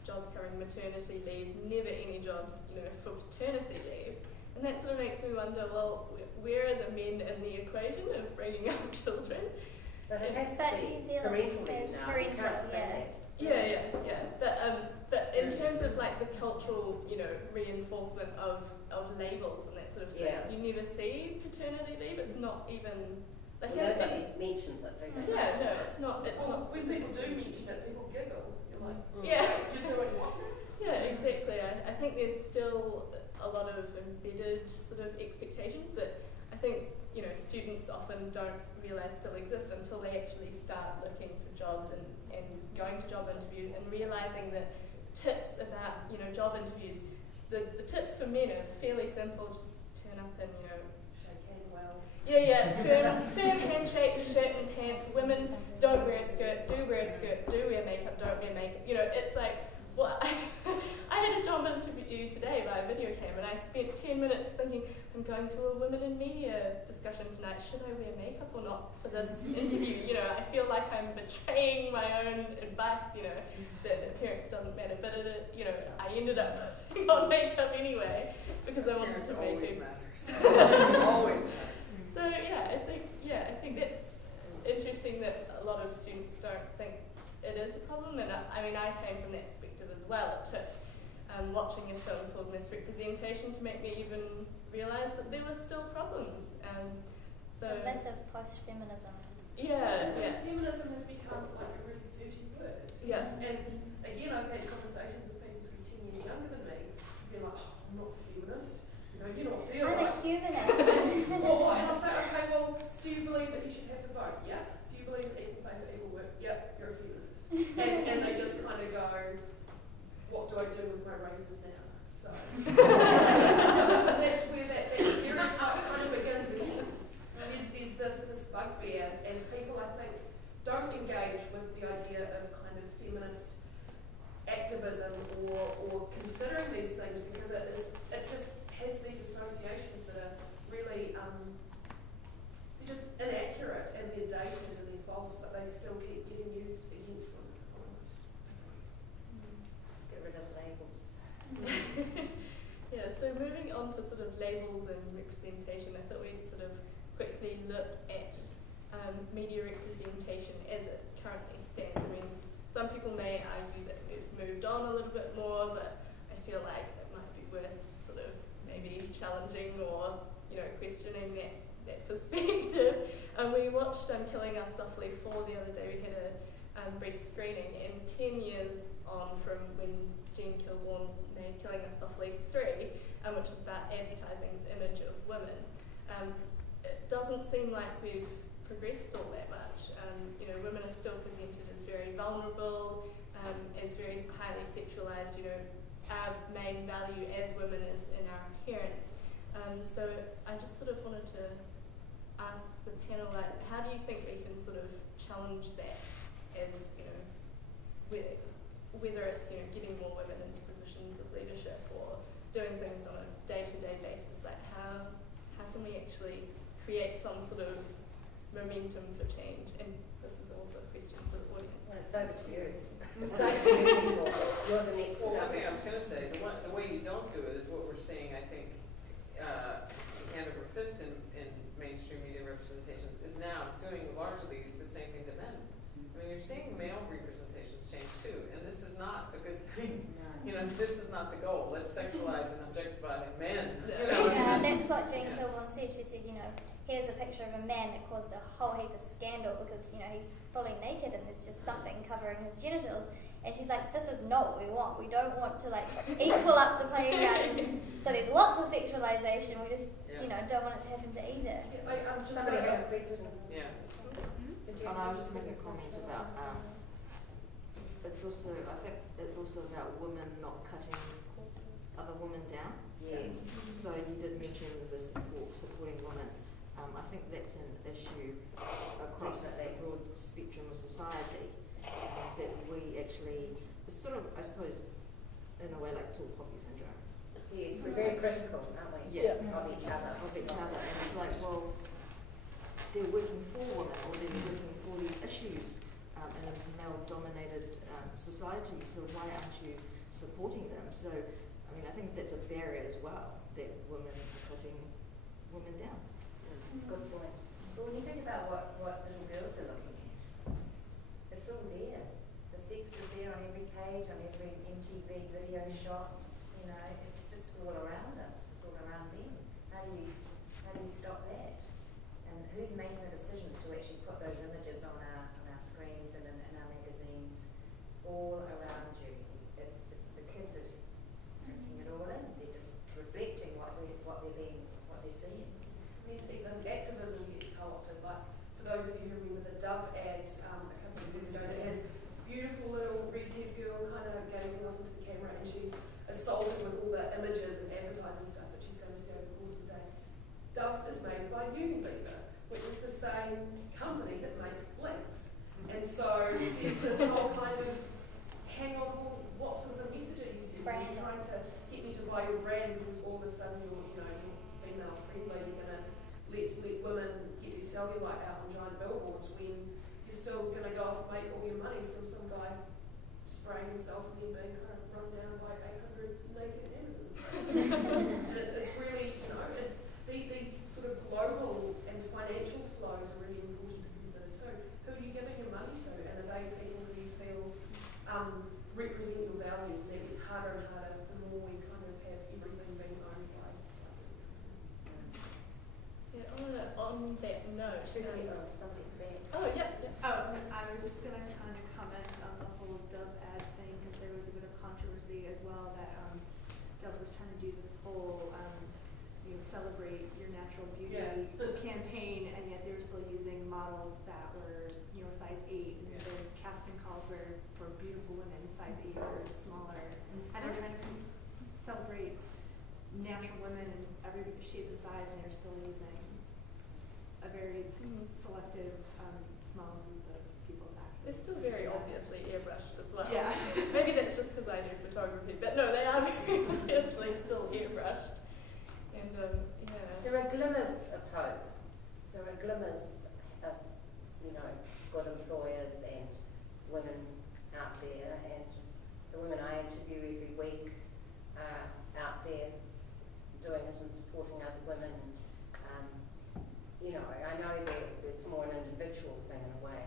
jobs covering maternity leave, never any jobs, for paternity leave. And that sort of makes me wonder, well, where are the men in the equation of bringing up children? But it has to be parental leave now. You can't say that. Yeah. But in terms of like the cultural, reinforcement of labels and that sort of thing, you never see paternity leave. It's not even like nobody mentions it, do they? Yeah, no, it's not. It's not. When people do mention it, people giggle. You're like, you're doing what? Yeah, exactly. I think there's still a lot of embedded sort of expectations that I think students often don't realise still exist until they actually start looking for jobs and going to job interviews and realising that tips about job interviews, the tips for men are fairly simple. Just turn up and shake hand well. Firm handshake, shirt and pants. Women don't wear a skirt, do wear a skirt, do wear makeup, don't wear makeup. It's like, well, I had a job interview today by video camera, and I spent 10 minutes thinking, I'm going to a women in media discussion tonight. Should I wear makeup or not for this interview? I feel like I'm betraying my own advice, that appearance doesn't matter. But I ended up putting on makeup anyway because I wanted to make it. Always matters. So I think that's interesting that a lot of students don't think it is a problem, and I came from that perspective as well. It took watching a film called Misrepresentation to make me even realise that there were still problems. The myth of post-feminism. Feminism has become like a really dirty word. Yeah. And again, I've had conversations with people sort of 10 years younger than me, being like, oh, I'm not a feminist. You're not there. I'm a humanist. And I say, okay, well, do you believe that you should have the vote? Yeah. Do you believe that equal pay for equal work? Yeah, you're a feminist. and they just kind of go, what do I do with my razors now? So that's where that stereotype kind of begins and ends. There's this bugbear, and people, I think, don't engage with the idea of kind of feminist activism or considering these things, because it just has these associations that are really they're just inaccurate, and they're dated and they're false, but they still keep getting used against women. Let's get rid of labels. So moving on to sort of labels and representation, I thought we'd sort of quickly look at media representation as it currently stands. I mean, some people may argue that we've moved on a little bit more, but I feel like it might be worth sort of maybe challenging or questioning that perspective. We watched Killing Us Softly 4 the other day. We had a brief screening, and 10 years on from when Jean Kilbourne made Killing Us Softly 3, which is about advertising's image of women, it doesn't seem like we've progressed all that much. Women are still presented as very vulnerable, as very highly sexualised. Our main value as women is in our appearance. So I just sort of wanted to ask the panel, like, how do you think we can sort of challenge that as, whether it's, getting more women into positions of leadership or doing things on a day-to-day basis, like how can we actually create some sort of momentum for change? And this is also a question for the audience. Well, it's over to you. It's over to you people. You're the next Well, one thing I was going to say, the way you don't do it is what we're seeing, I think, hand over fist in mainstream media representations is now doing largely the same thing to men. I mean, you're seeing male representations change too, and this is not a good thing. This is not the goal. Let's sexualize and objectify men. Yeah, that's what Jean Kilbourne said. She said, here's a picture of a man that caused a whole heap of scandal because, he's fully naked and there's just something covering his genitals. And she's like, this is not what we want. We don't want to equal up the playing ground. So there's lots of sexualization. We just, don't want it to happen to either. Somebody had a question. Yeah. I was just making a comment about it's also, I think it's also about women not cutting other women down. Yes. So you did mention the supporting women. I think that's an issue across a broad spectrum of society, that we actually, it's sort of, I suppose, in a way like tall poppy syndrome. Yes, we're very critical, aren't we? Yeah. Of each other. Of each other, and it's like, well, they're working for women, or they're working for these issues in a male-dominated society, so why aren't you supporting them? So, I mean, I think that's a barrier as well, that women are putting women down. Good point. But when you think about what little girls are looking at, it's all there. The sex is there on every page, on every MTV video shot. You know, it's just all around us. It's all around them. How do you stop that? And who's making the decisions to actually put those images on our screens and in our magazines? It's all around you. The kids are just drinking it all in. They're just reflecting what they're seeing. I mean, even activism gets co-opted. Like, for those of you who remember the Dove ad a couple of years ago that has beautiful little red-haired girl kind of gazing off into the camera, and she's assaulted with all the images and advertising stuff that she's going to see over the course of the day. Dove is made by Unilever, which is the same company that makes Blinks. And so there's this whole kind of hang on, well, what sort of a message are you sending? You're trying to get me to buy your brand because all of a sudden you're female friendly, you're going to let women get their cellulite out on giant billboards when you're still going to go off and make all your money from some guy spraying himself and then being kind of run down by 800 naked Amazons. And it's really, it's these sort of global and financial flows are really important to consider too. Who are you giving your money to, and are they people who you feel represent your values? And that gets harder and harder the more we kind of have everything being owned by. Yeah, on that note. Oh, yeah. Oh, no, I was just going to kind of comment on the whole Dove ad thing, because there was a bit of controversy as well that Dove was trying to do this whole, celebrate your natural beauty campaign, and yet they were still using models that were, size 8, and the casting calls were for beautiful women size 8 or smaller. And they're trying to celebrate natural women in every shape and size, and they're still using a very selective, small group of people's actors. They're still very obviously airbrushed as well. Yeah. Maybe that's just because I do photography, but no, they are very obviously still airbrushed. And yeah. There are glimmers of hope. There are glimmers of, good employers and women out there, and the women I interview every week are out there doing it and supporting other women. I know that it's more an individual thing in a way,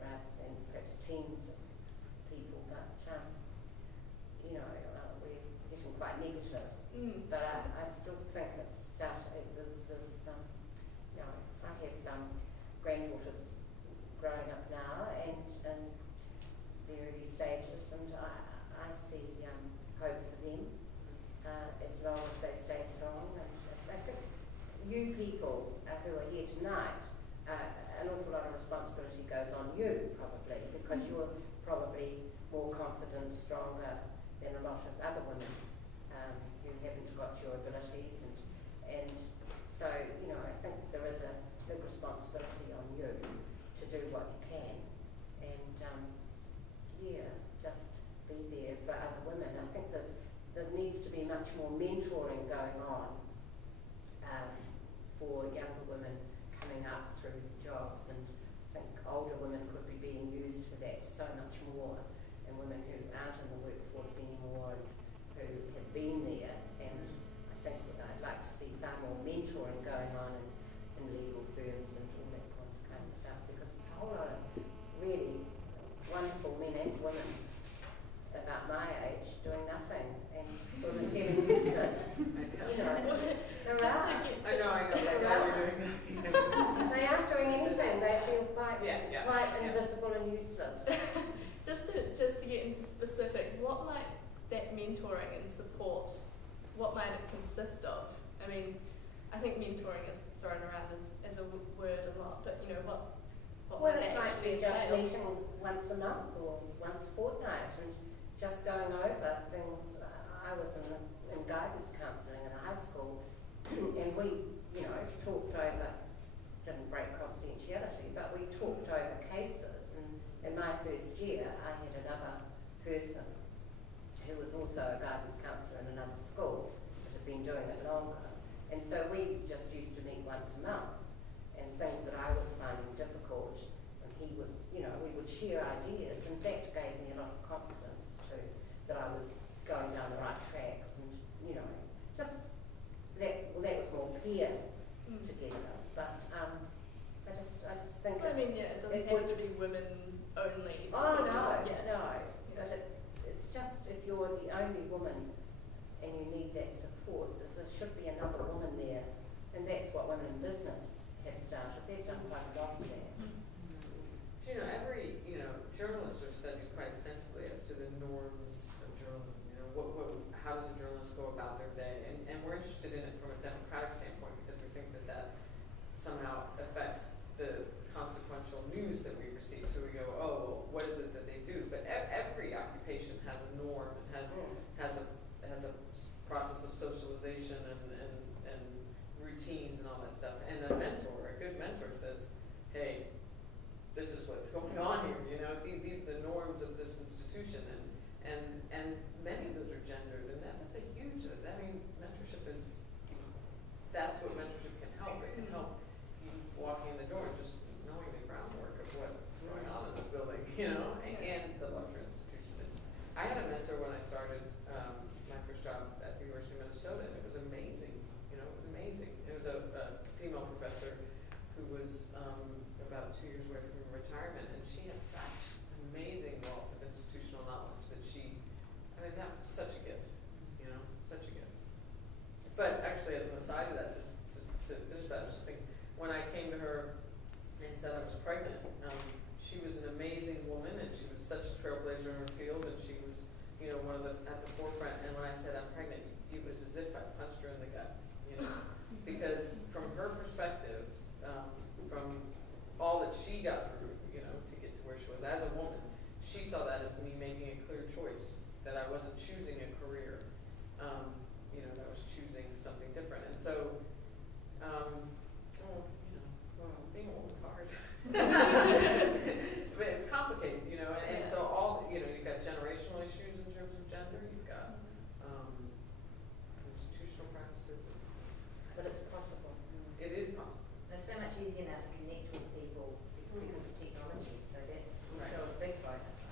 rather than perhaps teams of people, but we're getting quite negative. But I still think it's starting. I have granddaughters growing up now and in the early stages, and I see hope for them as long as they stay strong. And I think you people who are here tonight, an awful lot of responsibility goes on you probably, because you're probably more confident, stronger than a lot of other women who haven't got your abilities, and so I think there is a big responsibility on you to do what you can, and just be there for other women. I think there needs to be much more mentoring going on for younger women coming up through jobs, and I think older women could be being used for that so much more, and women who aren't in the workforce anymore and who have been there. And I think I'd like to see far more mentoring going on in legal firms and all that kind of stuff, because there's a whole lot of really wonderful men and women about my age doing nothing and sort of getting useless. They're out. I know, like how you're doing that. They aren't doing anything. They feel quite invisible and useless. Just to get into specifics, what might that mentoring and support, what might it consist of? I mean, I think mentoring is thrown around as a word a lot, but what it might be just entail? meeting once a month or once a fortnight and just going over things. I was in guidance counselling in a high school, and we, talked over, didn't break confidentiality, but we talked over cases. And in my first year, I had another person who was also a guidance counsellor in another school, we just used to meet once a month, and things that I was finding difficult, and he was, we would share ideas, and that gave me a lot of confidence too, that I was going down the right tracks, and just that was more peer togetherness, but I just think Well, I mean, yeah, it doesn't have to be women only. Oh no, yeah. no, but it's just if you're the only woman and you need that support, there should be another woman there, and that's what Women in Business have started. They've done quite a lot of that. Every journalists are studied quite extensively as to the norms of journalism. How does a journalist go about their day? And we're interested in it from a democratic standpoint because we think that somehow affects the consequential news that we receive. So we go, oh, well, what is it that they do? But every occupation has a norm and has a process of socialization and routines and all that stuff. And a good mentor says, hey, this is what's going on here. These are the norms of this institution, and many of those are gendered, and that's a huge. Mentorship is. That's what mentorship can help. It can help you walking in the door and just knowing the groundwork of what's going on in this building, and the larger institution. I had a mentor when I started my first job at the University of Minnesota, and it was amazing. It was amazing. It was a female professor who was about 2 years away from retirement, and she had such amazing wealth of institutional knowledge that that was such a gift, such a gift. But actually, as an aside to that, just to finish that, I was just thinking, when I came to her and said I was pregnant, she was an amazing woman, and she was such a trailblazer in her field, and she was, one of at the forefront. And when I said I'm pregnant, it was as if I punched her in the gut, because from her perspective, from all that she got through, to get to where she was as a woman, she saw that as me making a clear choice, that I wasn't choosing a career, that I was choosing something different. And so, being a woman's hard. But it's complicated, and so you've got generational issues in terms of gender, you've got institutional practices. But it's possible. It is possible. It's so much easier now to connect with people because of technology, so that's also a big bonus.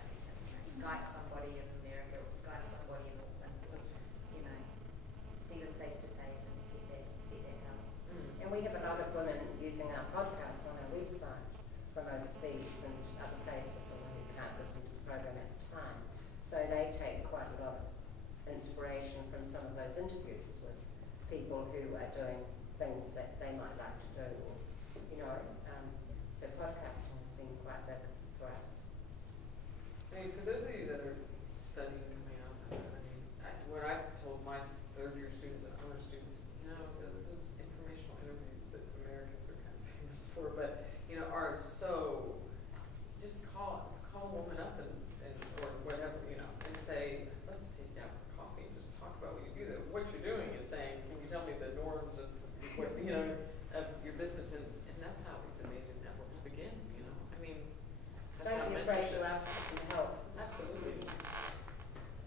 Skype somebody in America or Skype somebody in Auckland, see them face to face and get that help. And we have a lot of women using our podcasts on our website from overseas and other places, or who can't listen to the program at the time. So they take quite a lot of inspiration from some of those interviews with people who are doing things that they might like to do, or so podcasting has been quite big for us. For those of you that are studying coming out, what I've told my third-year students and honor students, those informational interviews that Americans are kind of famous for, but are so. Just call a woman up and or whatever, and say, I'd love to take you out for coffee and just talk about what you do. What you're doing is saying, can you tell me the norms of what of your business, and that's how these amazing networks begin. That's Don't how be afraid to mentorships. ask for some help. Absolutely.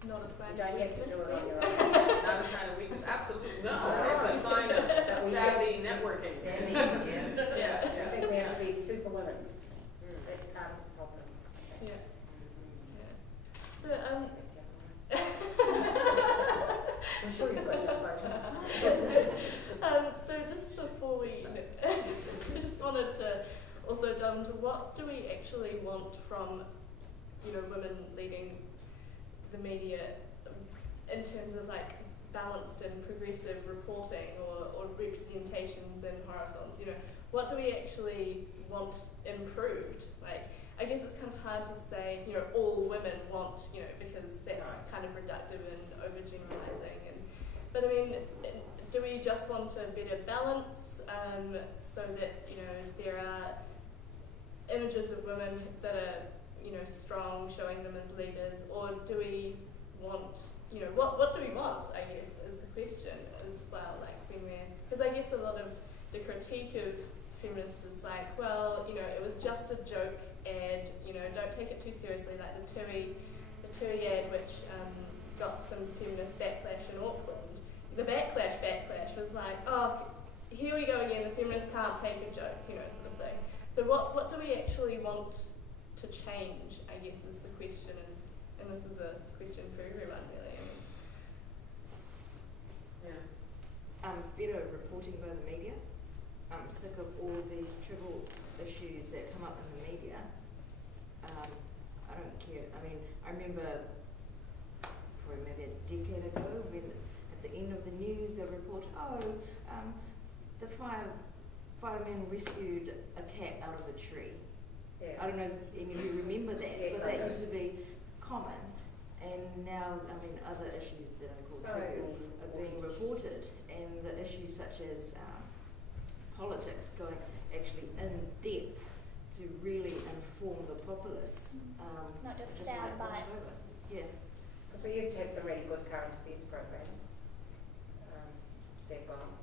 Not a sign You don't have to do it on your own. Not a sign of weakness. Absolutely no. It's a sign of savvy networking. Savvy, Yeah. I think we have to be super women. That's part of the problem. Yeah. So, I'm sure you've got enough photos. so just before we, I just wanted to also delve into what do we actually want from, women leading the media in terms of balanced and progressive reporting or representations in horror films. What do we actually want improved? I guess it's kind of hard to say, all women want, because that's kind of reductive and overgeneralizing. But do we just want a better balance so that, there are images of women that are, strong, showing them as leaders, or do we want, what do we want, I guess, is the question as well, because I guess a lot of the critique of feminists is it was just a joke ad, don't take it too seriously, like the TUI ad, which got some feminist backlash in Auckland. The backlash was we go again, the feminists can't take a joke, you know, sort of thing. So what do we actually want to change, I guess, is the question, and this is a question for everyone, really. I mean. Yeah. Better reporting by the media. I'm sick of all these trivial issues that come up in the media. I don't care. I mean, I remember probably maybe a decade ago when at the end of the news they'll report, the firemen rescued a cat out of a tree. Yeah. I don't know if any of you remember that, Yes, but I that do. used to be common. And now, I mean, other issues that I call trivial are being reported, and the issues such as politics going actually in depth to really inform the populace. Not just like sound bite. wash over. Yeah. Because we used to have some really good current affairs programs. They're gone.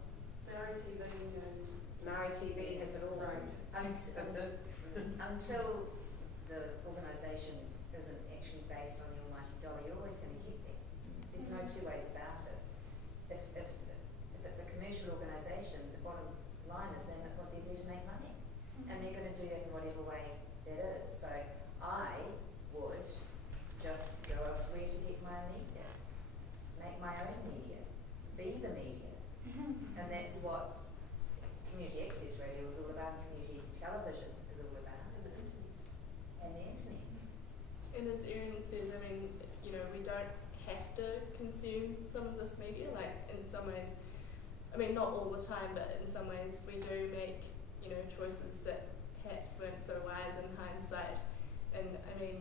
Maori TV news. Maori TV has it all. Right. That's it. Until the organisation isn't actually based on the almighty dollar, you're always going to get there. There's no two ways about it. If it's a commercial organisation, the bottom line is they're there to make money. And they're going to do that in whatever way that is. So I would just go elsewhere to get my media. Make my own media. Be the media. And that's what community access radio is all about, and community television is all about. And the internet. And as Erin says, I mean, you know, we don't have to consume some of this media. Like, in some ways, I mean, not all the time, but in some ways we do make, you know, choices that perhaps weren't so wise in hindsight. And I mean,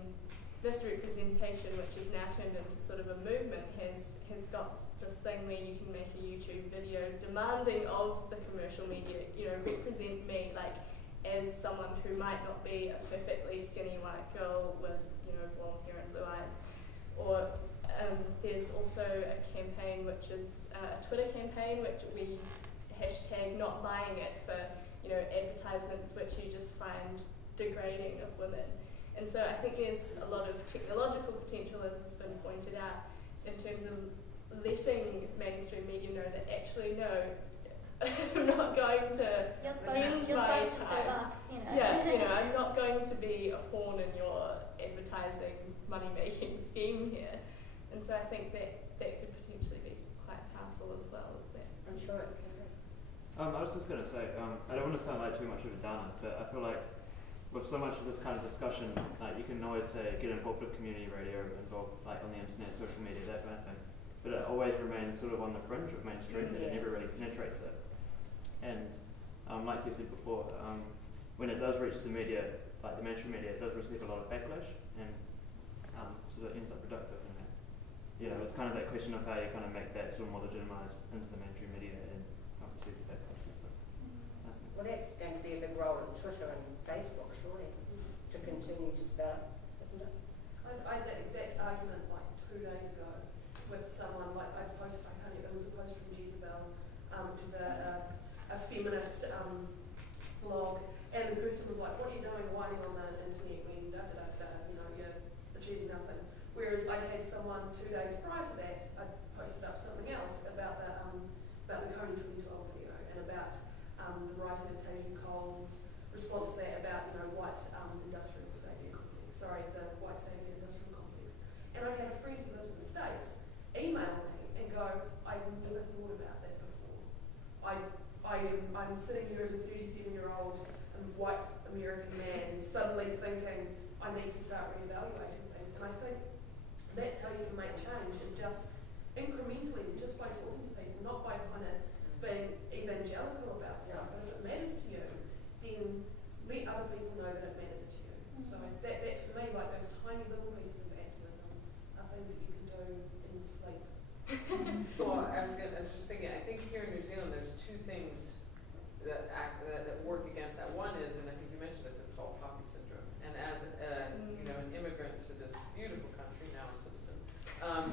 this representation, which is now turned into sort of a movement, has got this thing where you can make a YouTube video demanding of the commercial media, you know, represent me like as someone who might not be a perfectly skinny white girl with, you know, blonde hair and blue eyes. Or there's also a campaign which is a Twitter campaign which we hashtag not buying it for, you know, advertisements which you just find degrading of women. And so I think there's a lot of technological potential, as has been pointed out, in terms of letting mainstream media know that actually no, I'm not going to spend my supposed to sell time. us, you know. Yeah, you know, I'm not going to be a pawn in your advertising money-making scheme here. And so I think that could potentially be quite powerful as well as that. I'm sure it can be. I was just going to say, I don't want to sound like too much of a downer, but I feel like with so much of this kind of discussion, like you can always say get involved with community radio, involved like on the internet, social media, that kind of thing. But it always remains sort of on the fringe of mainstream, and it never really penetrates it. And like you said before, when it does reach the media, like the mainstream media, it does receive a lot of backlash, and so that ends up productive in that. You know, it's kind of that question of how you kind of make that sort of more legitimized into the mainstream media and not receive the backlash and stuff. Well, that's going to be a big role in Twitter and Facebook, surely, to continue to develop, isn't it? I had that exact argument like 2 days ago with someone, like it was a post from Jezebel, which is a feminist blog, and the person was like, what are you doing whining on the internet when you know, you're achieving nothing? Whereas I had someone 2 days prior to that, I posted up something else about the Coney 2012 video and about the writer Tasia Cole's response to that about, you know, white industrial saviour complex. Sorry, the white saviour industrial complex. And I had a friend who lives in the States email me and go, I never thought about that before. I'm sitting here as a 37-year-old white American man suddenly thinking I need to start reevaluating things. And I think that's how you can make change, is just incrementally, is just by talking to people, not by kind of being evangelical about stuff. But if it matters to you, then let other people know that it matters to you. So that for me, like those tiny little pieces of activism are things that you can do in sleep. Well, I was just thinking, I think here in New Zealand there's two things that work against that. One is, and I think you mentioned it, it's called poppy syndrome. And as you know, an immigrant to this beautiful country, now a citizen, I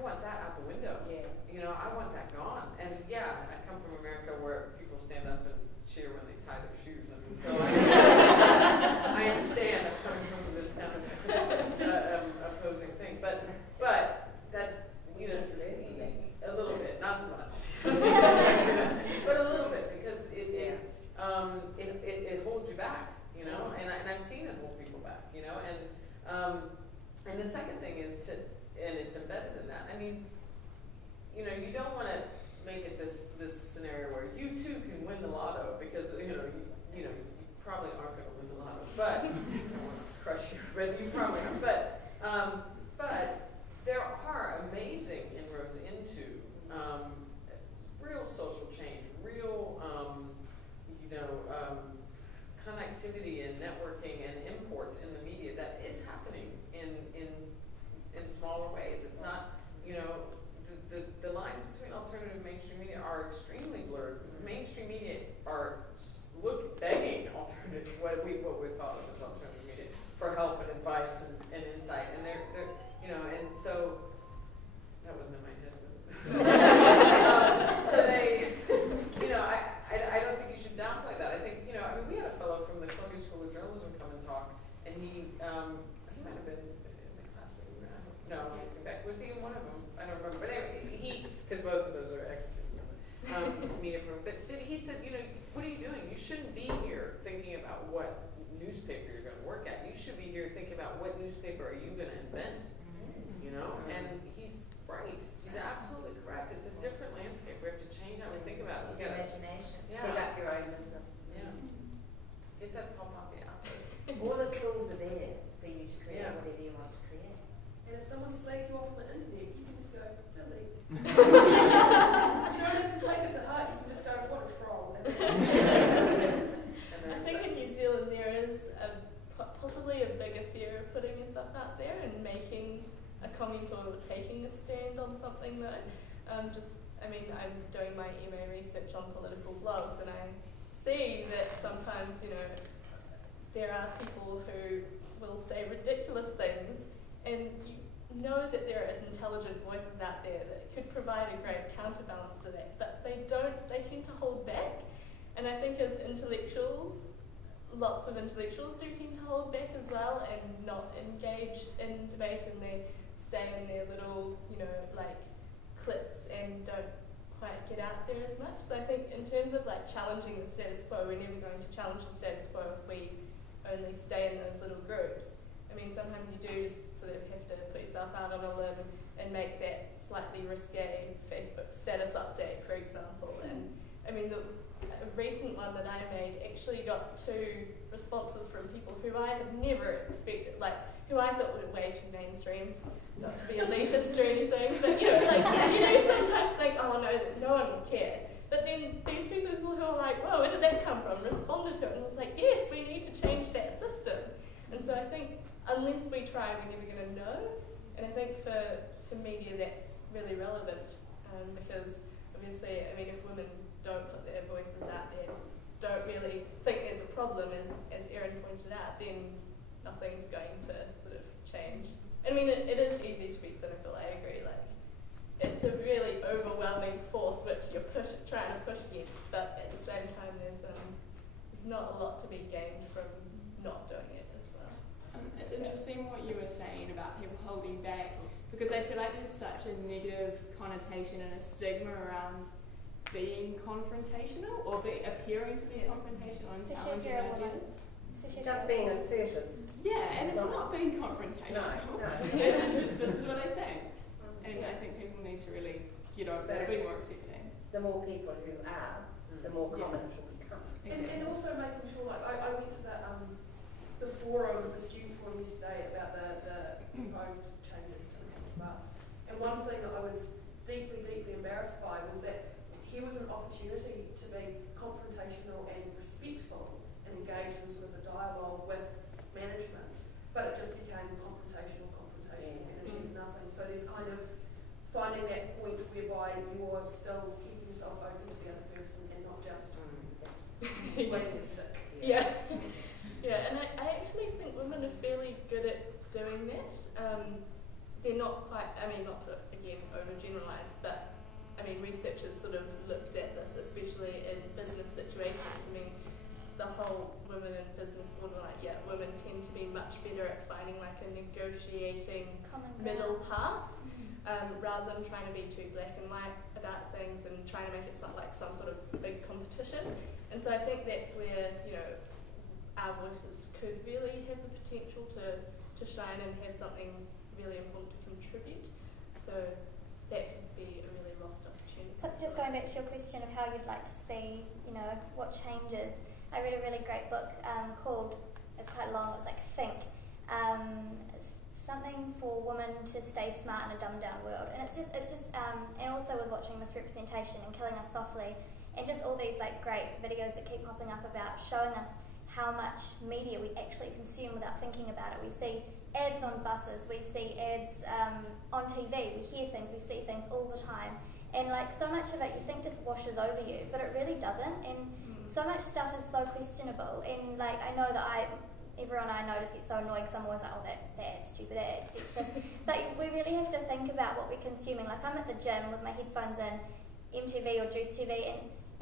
want that out the window. Yeah. You know, I want that gone. And yeah, I come from America. you know, and I've seen it hold people back, you know, and the second thing is and it's embedded in that. I mean, you know, you don't want to make it this scenario where you too can win the lotto, because you probably aren't going to win the lotto, but I don't want to crush you, but you probably are. But there are amazing inroads into real social change, real connectivity and networking and import in the media that is happening in smaller ways. It's not, you know, the lines between alternative and mainstream media are extremely blurred. Mainstream media are begging alternative, what we thought of as alternative media, for help and advice and insight, and they're you know, and so that wasn't in my head, was it? So they, you know, I don't think you should downplay that. I think, you know, I mean, we had a fellow from the Columbia School of Journalism come and talk, and he might have been in the class when we were out. No, was he in one of them? I don't remember. But anyway, because both of those are ex-students in the media program. But he said, you know, what are you doing? You shouldn't be here thinking about what newspaper you're going to work at. You should be here thinking about what newspaper are you going to invent, you know? And he's right. He's absolutely correct. It's a different landscape. We have to change how we think about it. Use your imagination. Yeah. Set up your own business. Yeah. Get that tall poppy out. All the tools are there for you to create whatever you want to create. And if someone slags you off on the internet, you can just go, delete. You don't have to take it to heart. You can just go, what a troll. I think in New Zealand there is possibly a bigger fear of putting yourself out there and making a comment or taking a stand on something though. I'm doing my MA research on political blogs, and I see that sometimes, you know, there are people who will say ridiculous things, and you know that there are intelligent voices out there that could provide a great counterbalance to that, but they tend to hold back. And I think as intellectuals, lots of intellectuals do tend to hold back as well and not engage in debate, and they stay in their little, you know, like cliques and don't quite get out there as much. So I think in terms of like challenging the status quo, we're never going to challenge the status quo if we only stay in those little groups. I mean, sometimes you do just sort of have to put yourself out on a limb and make that slightly risque Facebook status update, for example. And I mean, a recent one that I made actually got 2 responses from people who I had never expected, like who I thought were way too mainstream, not to be elitist or anything, but you know, like, you know, sometimes think, oh no, no one would care. But then these 2 people who are like, whoa, where did that come from? Responded to it and was like, yes, we need to change that system. And so I think unless we try, we're never going to know. And I think for media that's really relevant, because obviously, I mean, if women don't put their voices out there, don't really think there's a problem, as Erin pointed out, then nothing's going to sort of change. I mean, it is easy to be cynical, I agree. Like, it's a really overwhelming force which you're trying to push against, but at the same time, there's not a lot to be gained from not doing it as well. It's interesting what you were saying about people holding back, because I feel like there's such a negative connotation and a stigma around being confrontational or appearing to be confrontational and challenging ideas. Just being assertive. Yeah, and it's not being confrontational. No. It's just, this is what I think. And I think people need to really get over that, be more accepting. The more people who are, the more common it will become. And also making sure, like, I went to the forum, the student forum yesterday about the proposed changes to the Catholic Arts. And one thing that I was deeply, deeply embarrassed by was that here was an opportunity to be confrontational and respectful and engage in sort of a dialogue with management, but it just became confrontational, and achieved nothing. So there's kind of finding that point whereby you're still keeping yourself open to the other person and not just waving a stick. Yeah. Yeah, and I actually think women are fairly good at doing that. They're not quite, I mean, not to, again, overgeneralise, but I mean, researchers sort of looked at this, especially in business situations. I mean, the whole women in business board were like, yeah, women tend to be much better at finding like a negotiating middle path, rather than trying to be too black and white about things and trying to make it sound like some sort of big competition. And so I think that's where, you know, our voices could really have the potential to shine and have something really important to contribute. So that could be a really lost opportunity. So just going back to your question of how you'd like to see, you know, what changes, I read a really great book called, it's quite long, it was like Think, something for women to stay smart in a dumbed down world. And it's just, and also with watching Misrepresentation and Killing Us Softly, and just all these like great videos that keep popping up about showing us how much media we actually consume without thinking about it. We see ads on buses, we see ads on TV, we hear things, we see things all the time. And like so much of it you think just washes over you, but it really doesn't. And so much stuff is so questionable. And like I know that everyone I know just gets so annoyed because I'm always like, oh, that's stupid, that's sexist. But we really have to think about what we're consuming. Like I'm at the gym with my headphones in, MTV or Juice TV, and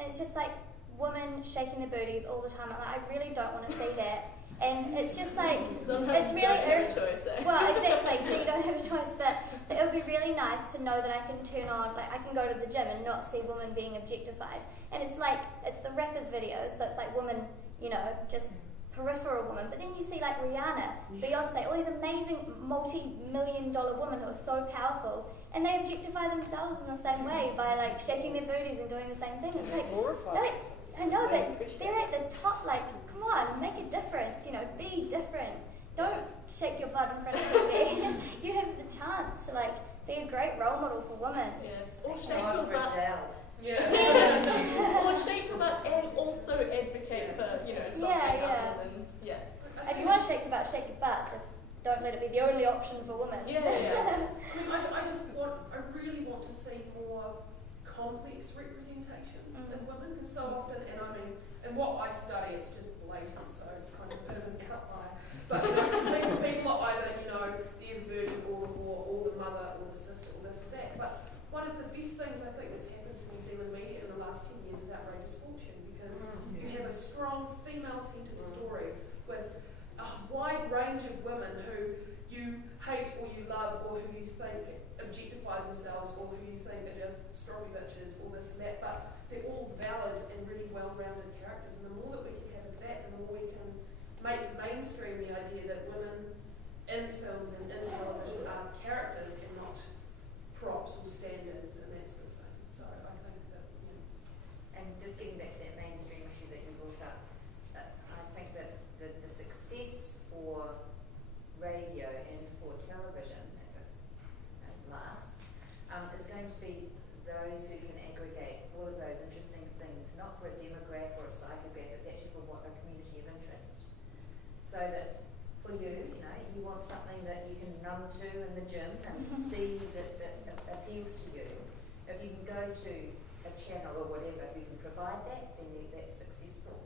it's just like women shaking their booties all the time. I really don't want to see that. And it's just like, it's really irritating. Well, exactly, so you don't have a choice, but it would be really nice to know that I can turn on, like I can go to the gym and not see women being objectified. And it's like, it's the rappers' videos, so it's like women, you know, just peripheral women. But then you see like Rihanna, Beyonce, all these amazing multi-million-dollar women who are so powerful, and they objectify themselves in the same way by like shaking their booties and doing the same thing. It's like, no, I know, but they're at the top, like, come on, make a difference, you know, be different. Don't shake your butt in front of TV. You have the chance to, like, be a great role model for women. Yeah. Or shake your butt. Yeah. Or shake your butt and also advocate for, you know, something other than, If you want to shake your butt, just don't let it be the only option for women. I mean, I really want to see more complex representations of women, because so often, and I mean, in what I study, it's just blatant, so it's kind of a bit of an outlier. But you know, people are either, you know, the virgin or the whore, or the mother, or the sister, or this or that. But one of the best things I think that's happened to New Zealand media in the last 10 years is Outrageous Fortune, because you have a strong female-centred story with a wide range of women who you hate or you love, or who you think objectify themselves, or who you think are just stroppy bitches, or this and that, but they're all valid and really well-rounded characters. And the more that we can have of that, the more we can make mainstream the idea that women in films and in television are characters and not props or standards and that sort of thing. So I think that, you know. And just getting back to that mainstream issue that you brought up, I think that the success for radio and for television, if it lasts, is going to be those who can aggregate all of those interesting things, not for a demograph or a psychograph, it's actually for what a community of interest. So that for you, you know, you want something that you can run to in the gym and see that appeals to you. If you can go to a channel or whatever who can provide that, then that's successful.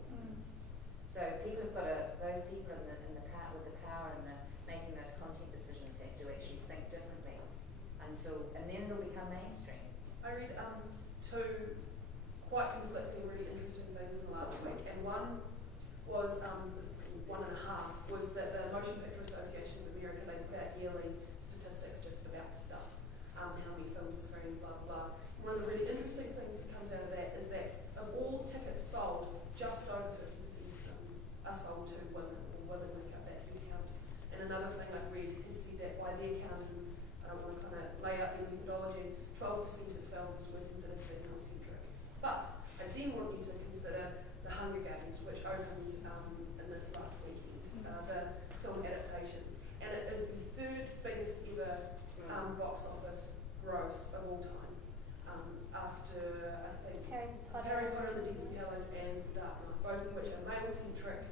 So people have got those people in the power, with the power and making those content decisions have to actually think differently and then it'll become mainstream. I read two quite conflicting, really interesting things in the last week, and one was, this is called 1.5, was that the Motion Picture Association of America, they put out yearly statistics just about stuff, how many films are screened, blah, blah, blah. One of the really interesting things that comes out of that is that of all tickets sold, just over 50% are sold to women, or women make up that huge count. And another thing I've read is see that by their count, and I don't want to kind of lay out their methodology, 12% of films were considered female-centric. But I then want you to consider The Hunger Games, which opened in this last weekend, the film adaptation. And it is the third biggest ever box office gross of all time, after, I think, Harry Potter and the Deathly Hallows and Dark Knight, both of which are male-centric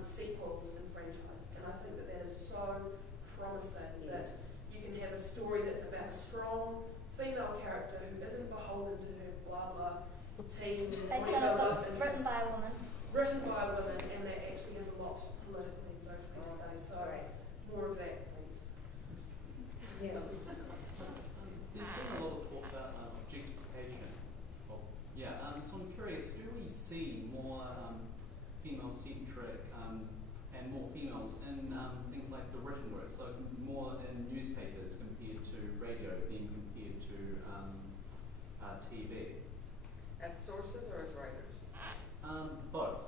sequels and franchise. And I think that that is so promising that you can have a story that's about a strong female character who isn't beholden to her blah blah team, based on a book written by a woman. And that actually is a lot politically and socially to say. So more of that, please. There's been a lot of talk about objectification. So I'm curious, do we see more female-centric and more females in things like the written word, so more in newspapers compared to radio than compared to TV? As sources or as writers? Both.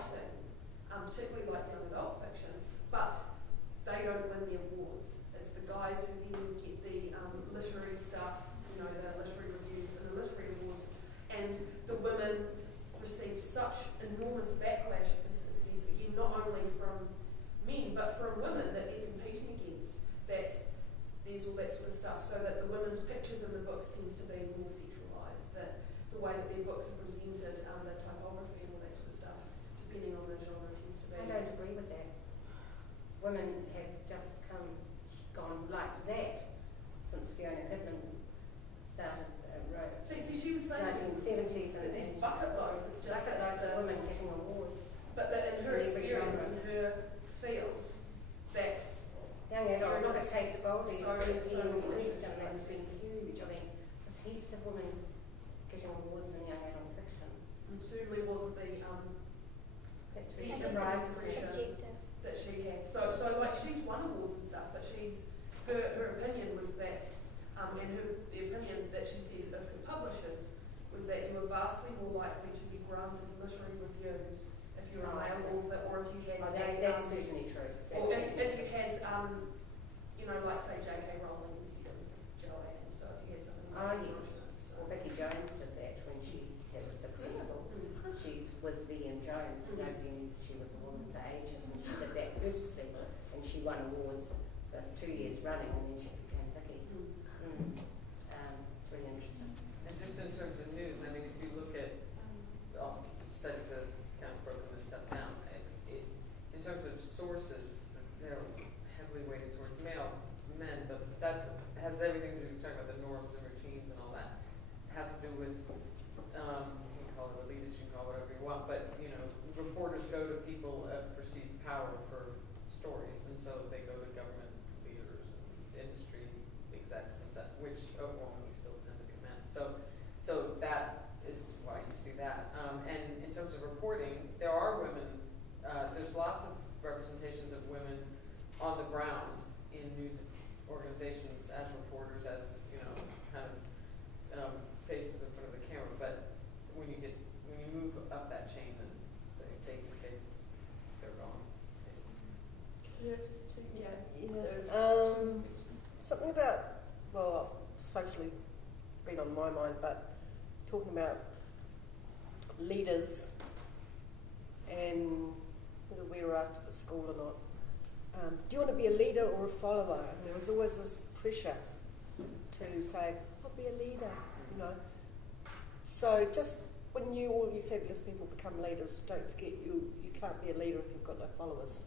writing, particularly like young adult fiction, but they don't win the awards. It's the guys who then get the literary stuff, you know, the literary reviews and the literary awards, and the women receive such enormous backlash for their success, again, not only from men, but from women that they're competing against, that there's all that sort of stuff, so that the women's pictures in the books tends to be more sexualised, that the way that their books are presented, the typography and all that sort of stuff, depending on the genre, tends to be. I don't agree with that. Women have just gone like that since Fiona Goodman started wrote. See, she was saying 1970s and there's bucket loads. It's just bucket loads of women getting awards. But that in her experience, in her field, that young adult Kate Bowlby's so been many increased, and that's been huge. I mean, there's heaps of women getting awards in young adult fiction. And certainly wasn't the that's really really surprising that she had. So like she's won awards and stuff, but her opinion was that, and the opinion that she said of her publishers was that you were vastly more likely to be granted literary reviews if you're a male author, or if you had that's certainly true. Or if you had you know, like say J.K. Rowling instead of Joanne. So if you had something like yes. Well, Becky Jones did that when she was successful. She was Vivian Jones. Nobody knew that she was a woman for ages, and she did that purposely, and she won awards for 2 years running, and then she became Vicky. It's really interesting. And just in terms of news, I mean, if you look at studies that have kind of broken this stuff down, in terms of sources, they're heavily weighted towards men, but that has everything to do with talking about the norms and routines and all that. It has to do with, you can call it elitist, you can call it whatever you want, but, you know, reporters go to people of perceived power for stories, and so they go to government leaders and industry execs and stuff, which overwhelmingly still tend to be men. So that is why you see that. And in terms of reporting, there are women, there's lots of representations of women on the ground in news organizations as reporters, as, you know, kind of faces in front of the camera. But when you move up that chain, then they're gone. Something about, well, socially been on my mind, but talking about leaders and whether we were asked at school or not. Do you want to be a leader or a follower? And there was always this pressure to say, I'll be a leader, you know. So just when all you fabulous people become leaders, don't forget you can't be a leader if you've got no followers.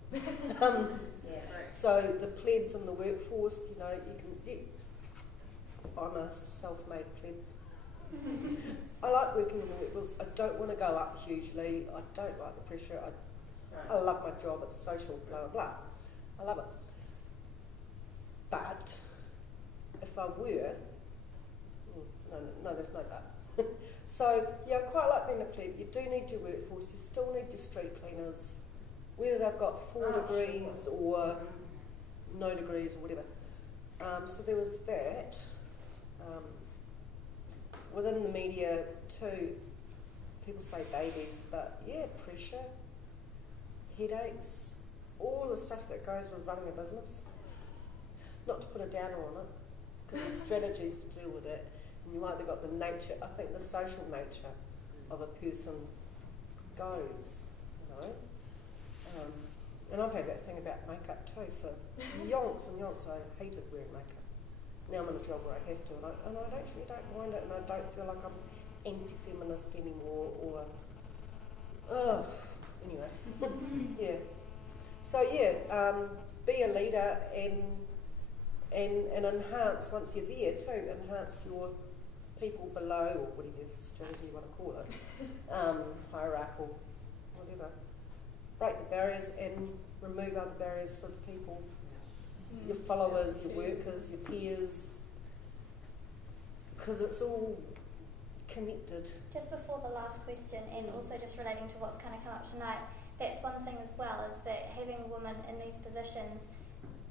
So the plebs in the workforce, you know, I'm a self-made pleb. I like working in the workforce. I don't want to go up hugely. I don't like the pressure. I love my job. It's social, blah, blah, blah. I love it. But if I were, no, there's no but. So, yeah, I quite like being a pleb. You do need your workforce. You still need your street cleaners, whether they've got 4 degrees or no degrees or whatever. So there was that. Within the media too, people say babies, but yeah, pressure, headaches, all the stuff that goes with running a business. Not to put a downer on it, because there's strategies to deal with it. And you either got the nature, I think the social nature of a person goes, you know. And I've had that thing about makeup too for yonks and yonks. I hated wearing makeup. Now I'm in a job where I have to, and I actually don't mind it, and I don't feel like I'm anti-feminist anymore, or, anyway, yeah. So yeah, be a leader and enhance, once you're there too, enhance your people below, or whatever strategy you want to call it, hierarchical, whatever. Break the barriers and remove other barriers for people. Your followers, your workers, your peers, because it's all connected. Just before the last question, and also just relating to what's kind of come up tonight, that's one thing as well, is that having women in these positions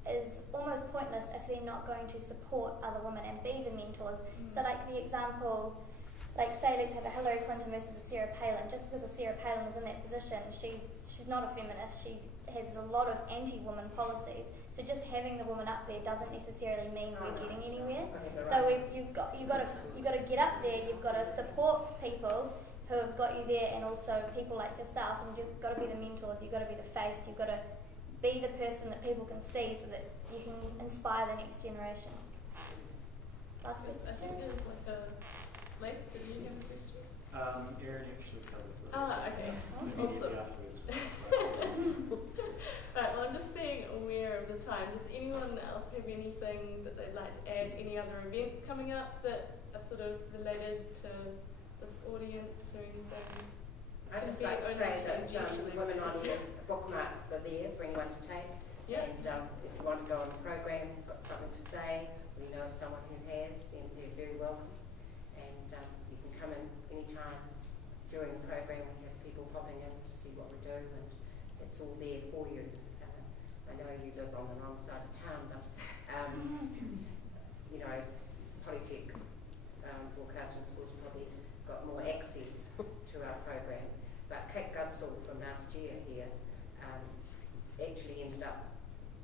is almost pointless if they're not going to support other women and be the mentors. So like the example like say let's have a Hillary Clinton versus a Sarah Palin. Just because a Sarah Palin is in that position, she's not a feminist. She has a lot of anti-woman policies. So just having the woman up there doesn't necessarily mean we're getting anywhere. So you've got to get up there. You've got to support people who have got you there, and also people like yourself. And you've got to be the mentors. You've got to be the face. You've got to be the person that people can see, so that you can inspire the next generation. Last question. I think there's like a left. Did you have a question? Erin actually covered those. Okay. Immediately Awesome. afterwards. Right, well, I'm just being aware of the time. Does anyone else have anything that they'd like to add? Any other events coming up that are sort of related to this audience or anything? I'd just like to say that the women on here, bookmarks are there for anyone to take. Yeah. And if you want to go on the program, got something to say, we know of someone who has, then they're very welcome. And you can come in any time during the program. We have people popping in to see what we do, and it's all there for you. I know you live on the wrong side of town, but you know, Polytech Broadcasting School's probably got more access to our program. But Kate Gudsall from last year here actually ended up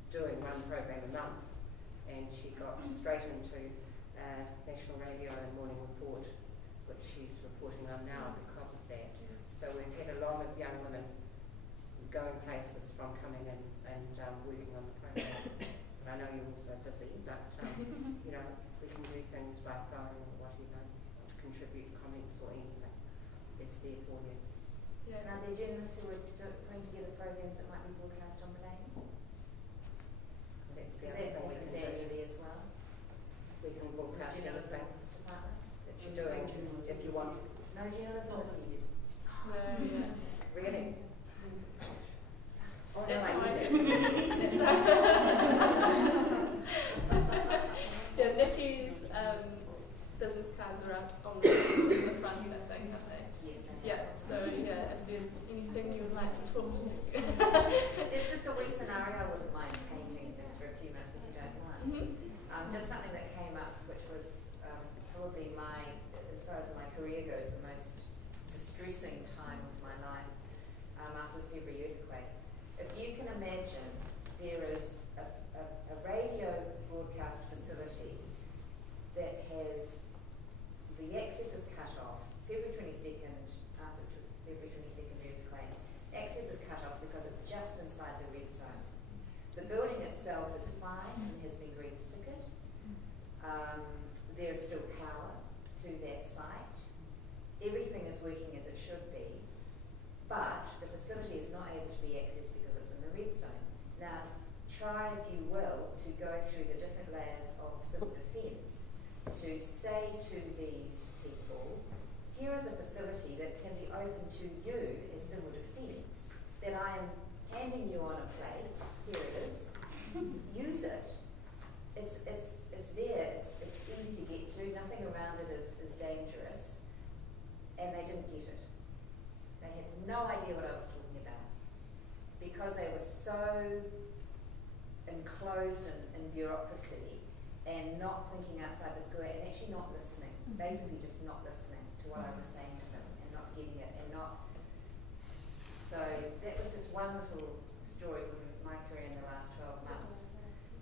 doing one program a month, and she got straight into National Radio and Morning Report, which she's reporting on now because of that. So we've had a lot of young women going places from coming in and working on the program. But I know you're also busy, but you know, we can do things by phone or whatever, to contribute comments or anything. It's there for you. Yeah. And are there journalists who are putting together programs that might be broadcast on Plains? That's Is the that other thing we can do. annually as well? We can broadcast anything Department? that you're doing if you want. No journalism this year. No, yeah. Really? Oh, no, That's I all right. need Yeah, Nicki's business cards are up on the front, I think, aren't they? Yes. Yeah, so yeah, if there's anything you would like to talk to Nicki. There's just a wee scenario I wouldn't mind painting just for a few minutes if you don't mind. Just something that came up, which was probably my, as far as my career goes, the most distressing time of my life after the February earthquake. If you can imagine, there is a radio broadcast facility that has, the access is cut off. February 22nd, after the February 22nd earthquake, access is cut off because it's just inside the red zone. The building itself is fine and has been green stickered. There is still power to that site. Everything is working as it should be, but the facility is not able to be accessed because it's in the red zone. Now, try, if you will, to go through the different layers of civil defence to say to these people, here is a facility that can be open to you as civil defence, that I am handing you on a plate, here it is, use it. It's there, it's easy to get to, nothing around it is dangerous, and they didn't get it. They had no idea what I was talking about, because they were so enclosed in bureaucracy and not thinking outside the square and actually not listening, basically just not listening to what I was saying to them and not getting it and not. So that was just one little story from my career in the last 12 months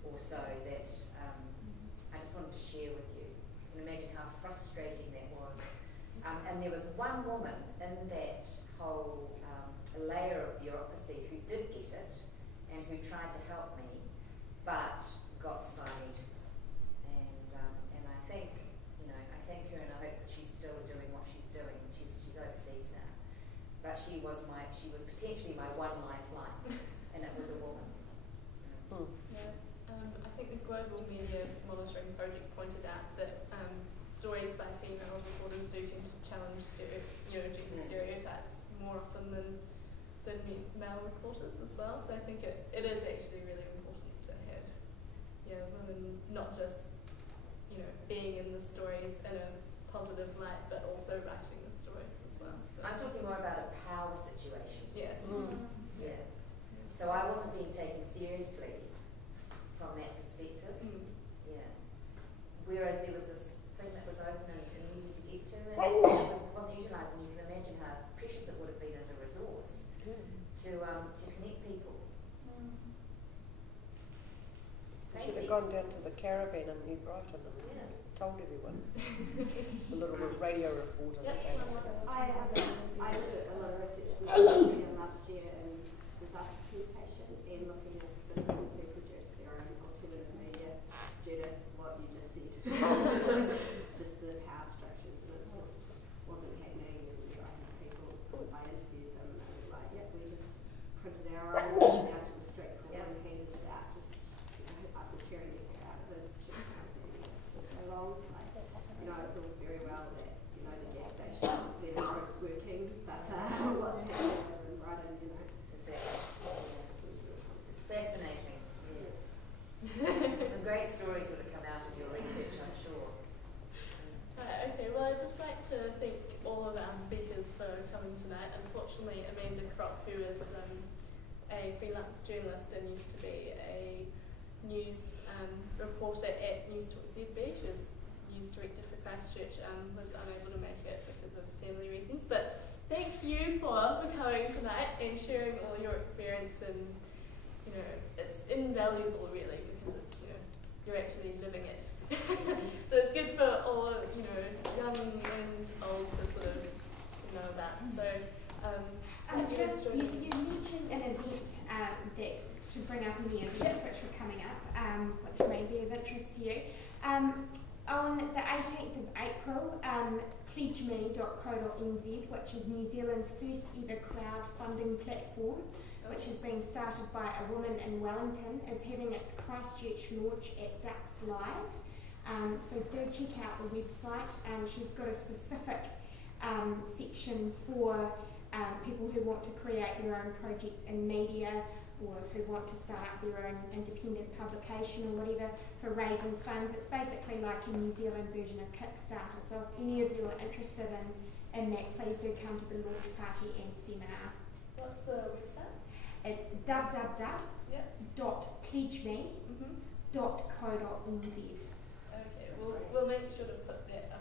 or so that I just wanted to share with you. You can imagine how frustrating that was. And there was one woman in that whole layer of bureaucracy who did get it and who tried to help me, but got stymied. And I think, you know, I thank her and I hope that she's still doing what she's doing. She's overseas now. But she was potentially my one lifeline, and it was a woman. Yeah. I think the Global Media Monitoring Project pointed out that stories by female reporters do tend to challenge gender stereotypes more often than male reporters as well. So I think it is actually really important to have women not just being in the stories in a positive light, but also writing the stories as well. So I'm talking more about a power situation. Yeah. Yeah. So I wasn't being taken seriously from that perspective. Yeah. Whereas there was this thing that was open and easy to get to, and caravan in New Brighton and told everyone. The little radio reporter that they I did a lot of research last year in disaster communication and looking at citizens who produce their own alternative media due to what you just said. Just the power structures, and it just wasn't happening. And people, I interviewed them and they were like, yep, we just printed our own out to the street corner and handed it out, just after tearing the hair out of this shit for so long. Like, it's all very well that the gas station it's working, but what's happening in Brighton, It's fascinating. Some great stories that have come out of your research, I'm sure. Right, okay, well I'd just like to thank all of our speakers for coming tonight. Unfortunately, Amanda Kropp, who is a freelance journalist and used to be a news reporter at News Talk ZB, she was news director for Christchurch, was unable to make it because of family reasons. But thank you for coming tonight and sharing all your experience, and it's invaluable really because it's you're actually living it. So it's good for all young and old to sort of know about. So you mentioned an event that to bring up in the events which were coming up, which may be of interest to you. On the 18th of April, pledgeme.co.nz, which is New Zealand's first ever crowdfunding platform, which has been started by a woman in Wellington, is having its Christchurch launch at Ducks Live. So do check out the website. She's got a specific section for people who want to create their own projects in media, or who want to start up their own independent publication or whatever for raising funds. It's basically like a New Zealand version of Kickstarter. So if any of you are interested in that, please do come to the launch party and seminar. What's the website? It's www.pledgeme.co.nz. Okay, we'll make sure to put that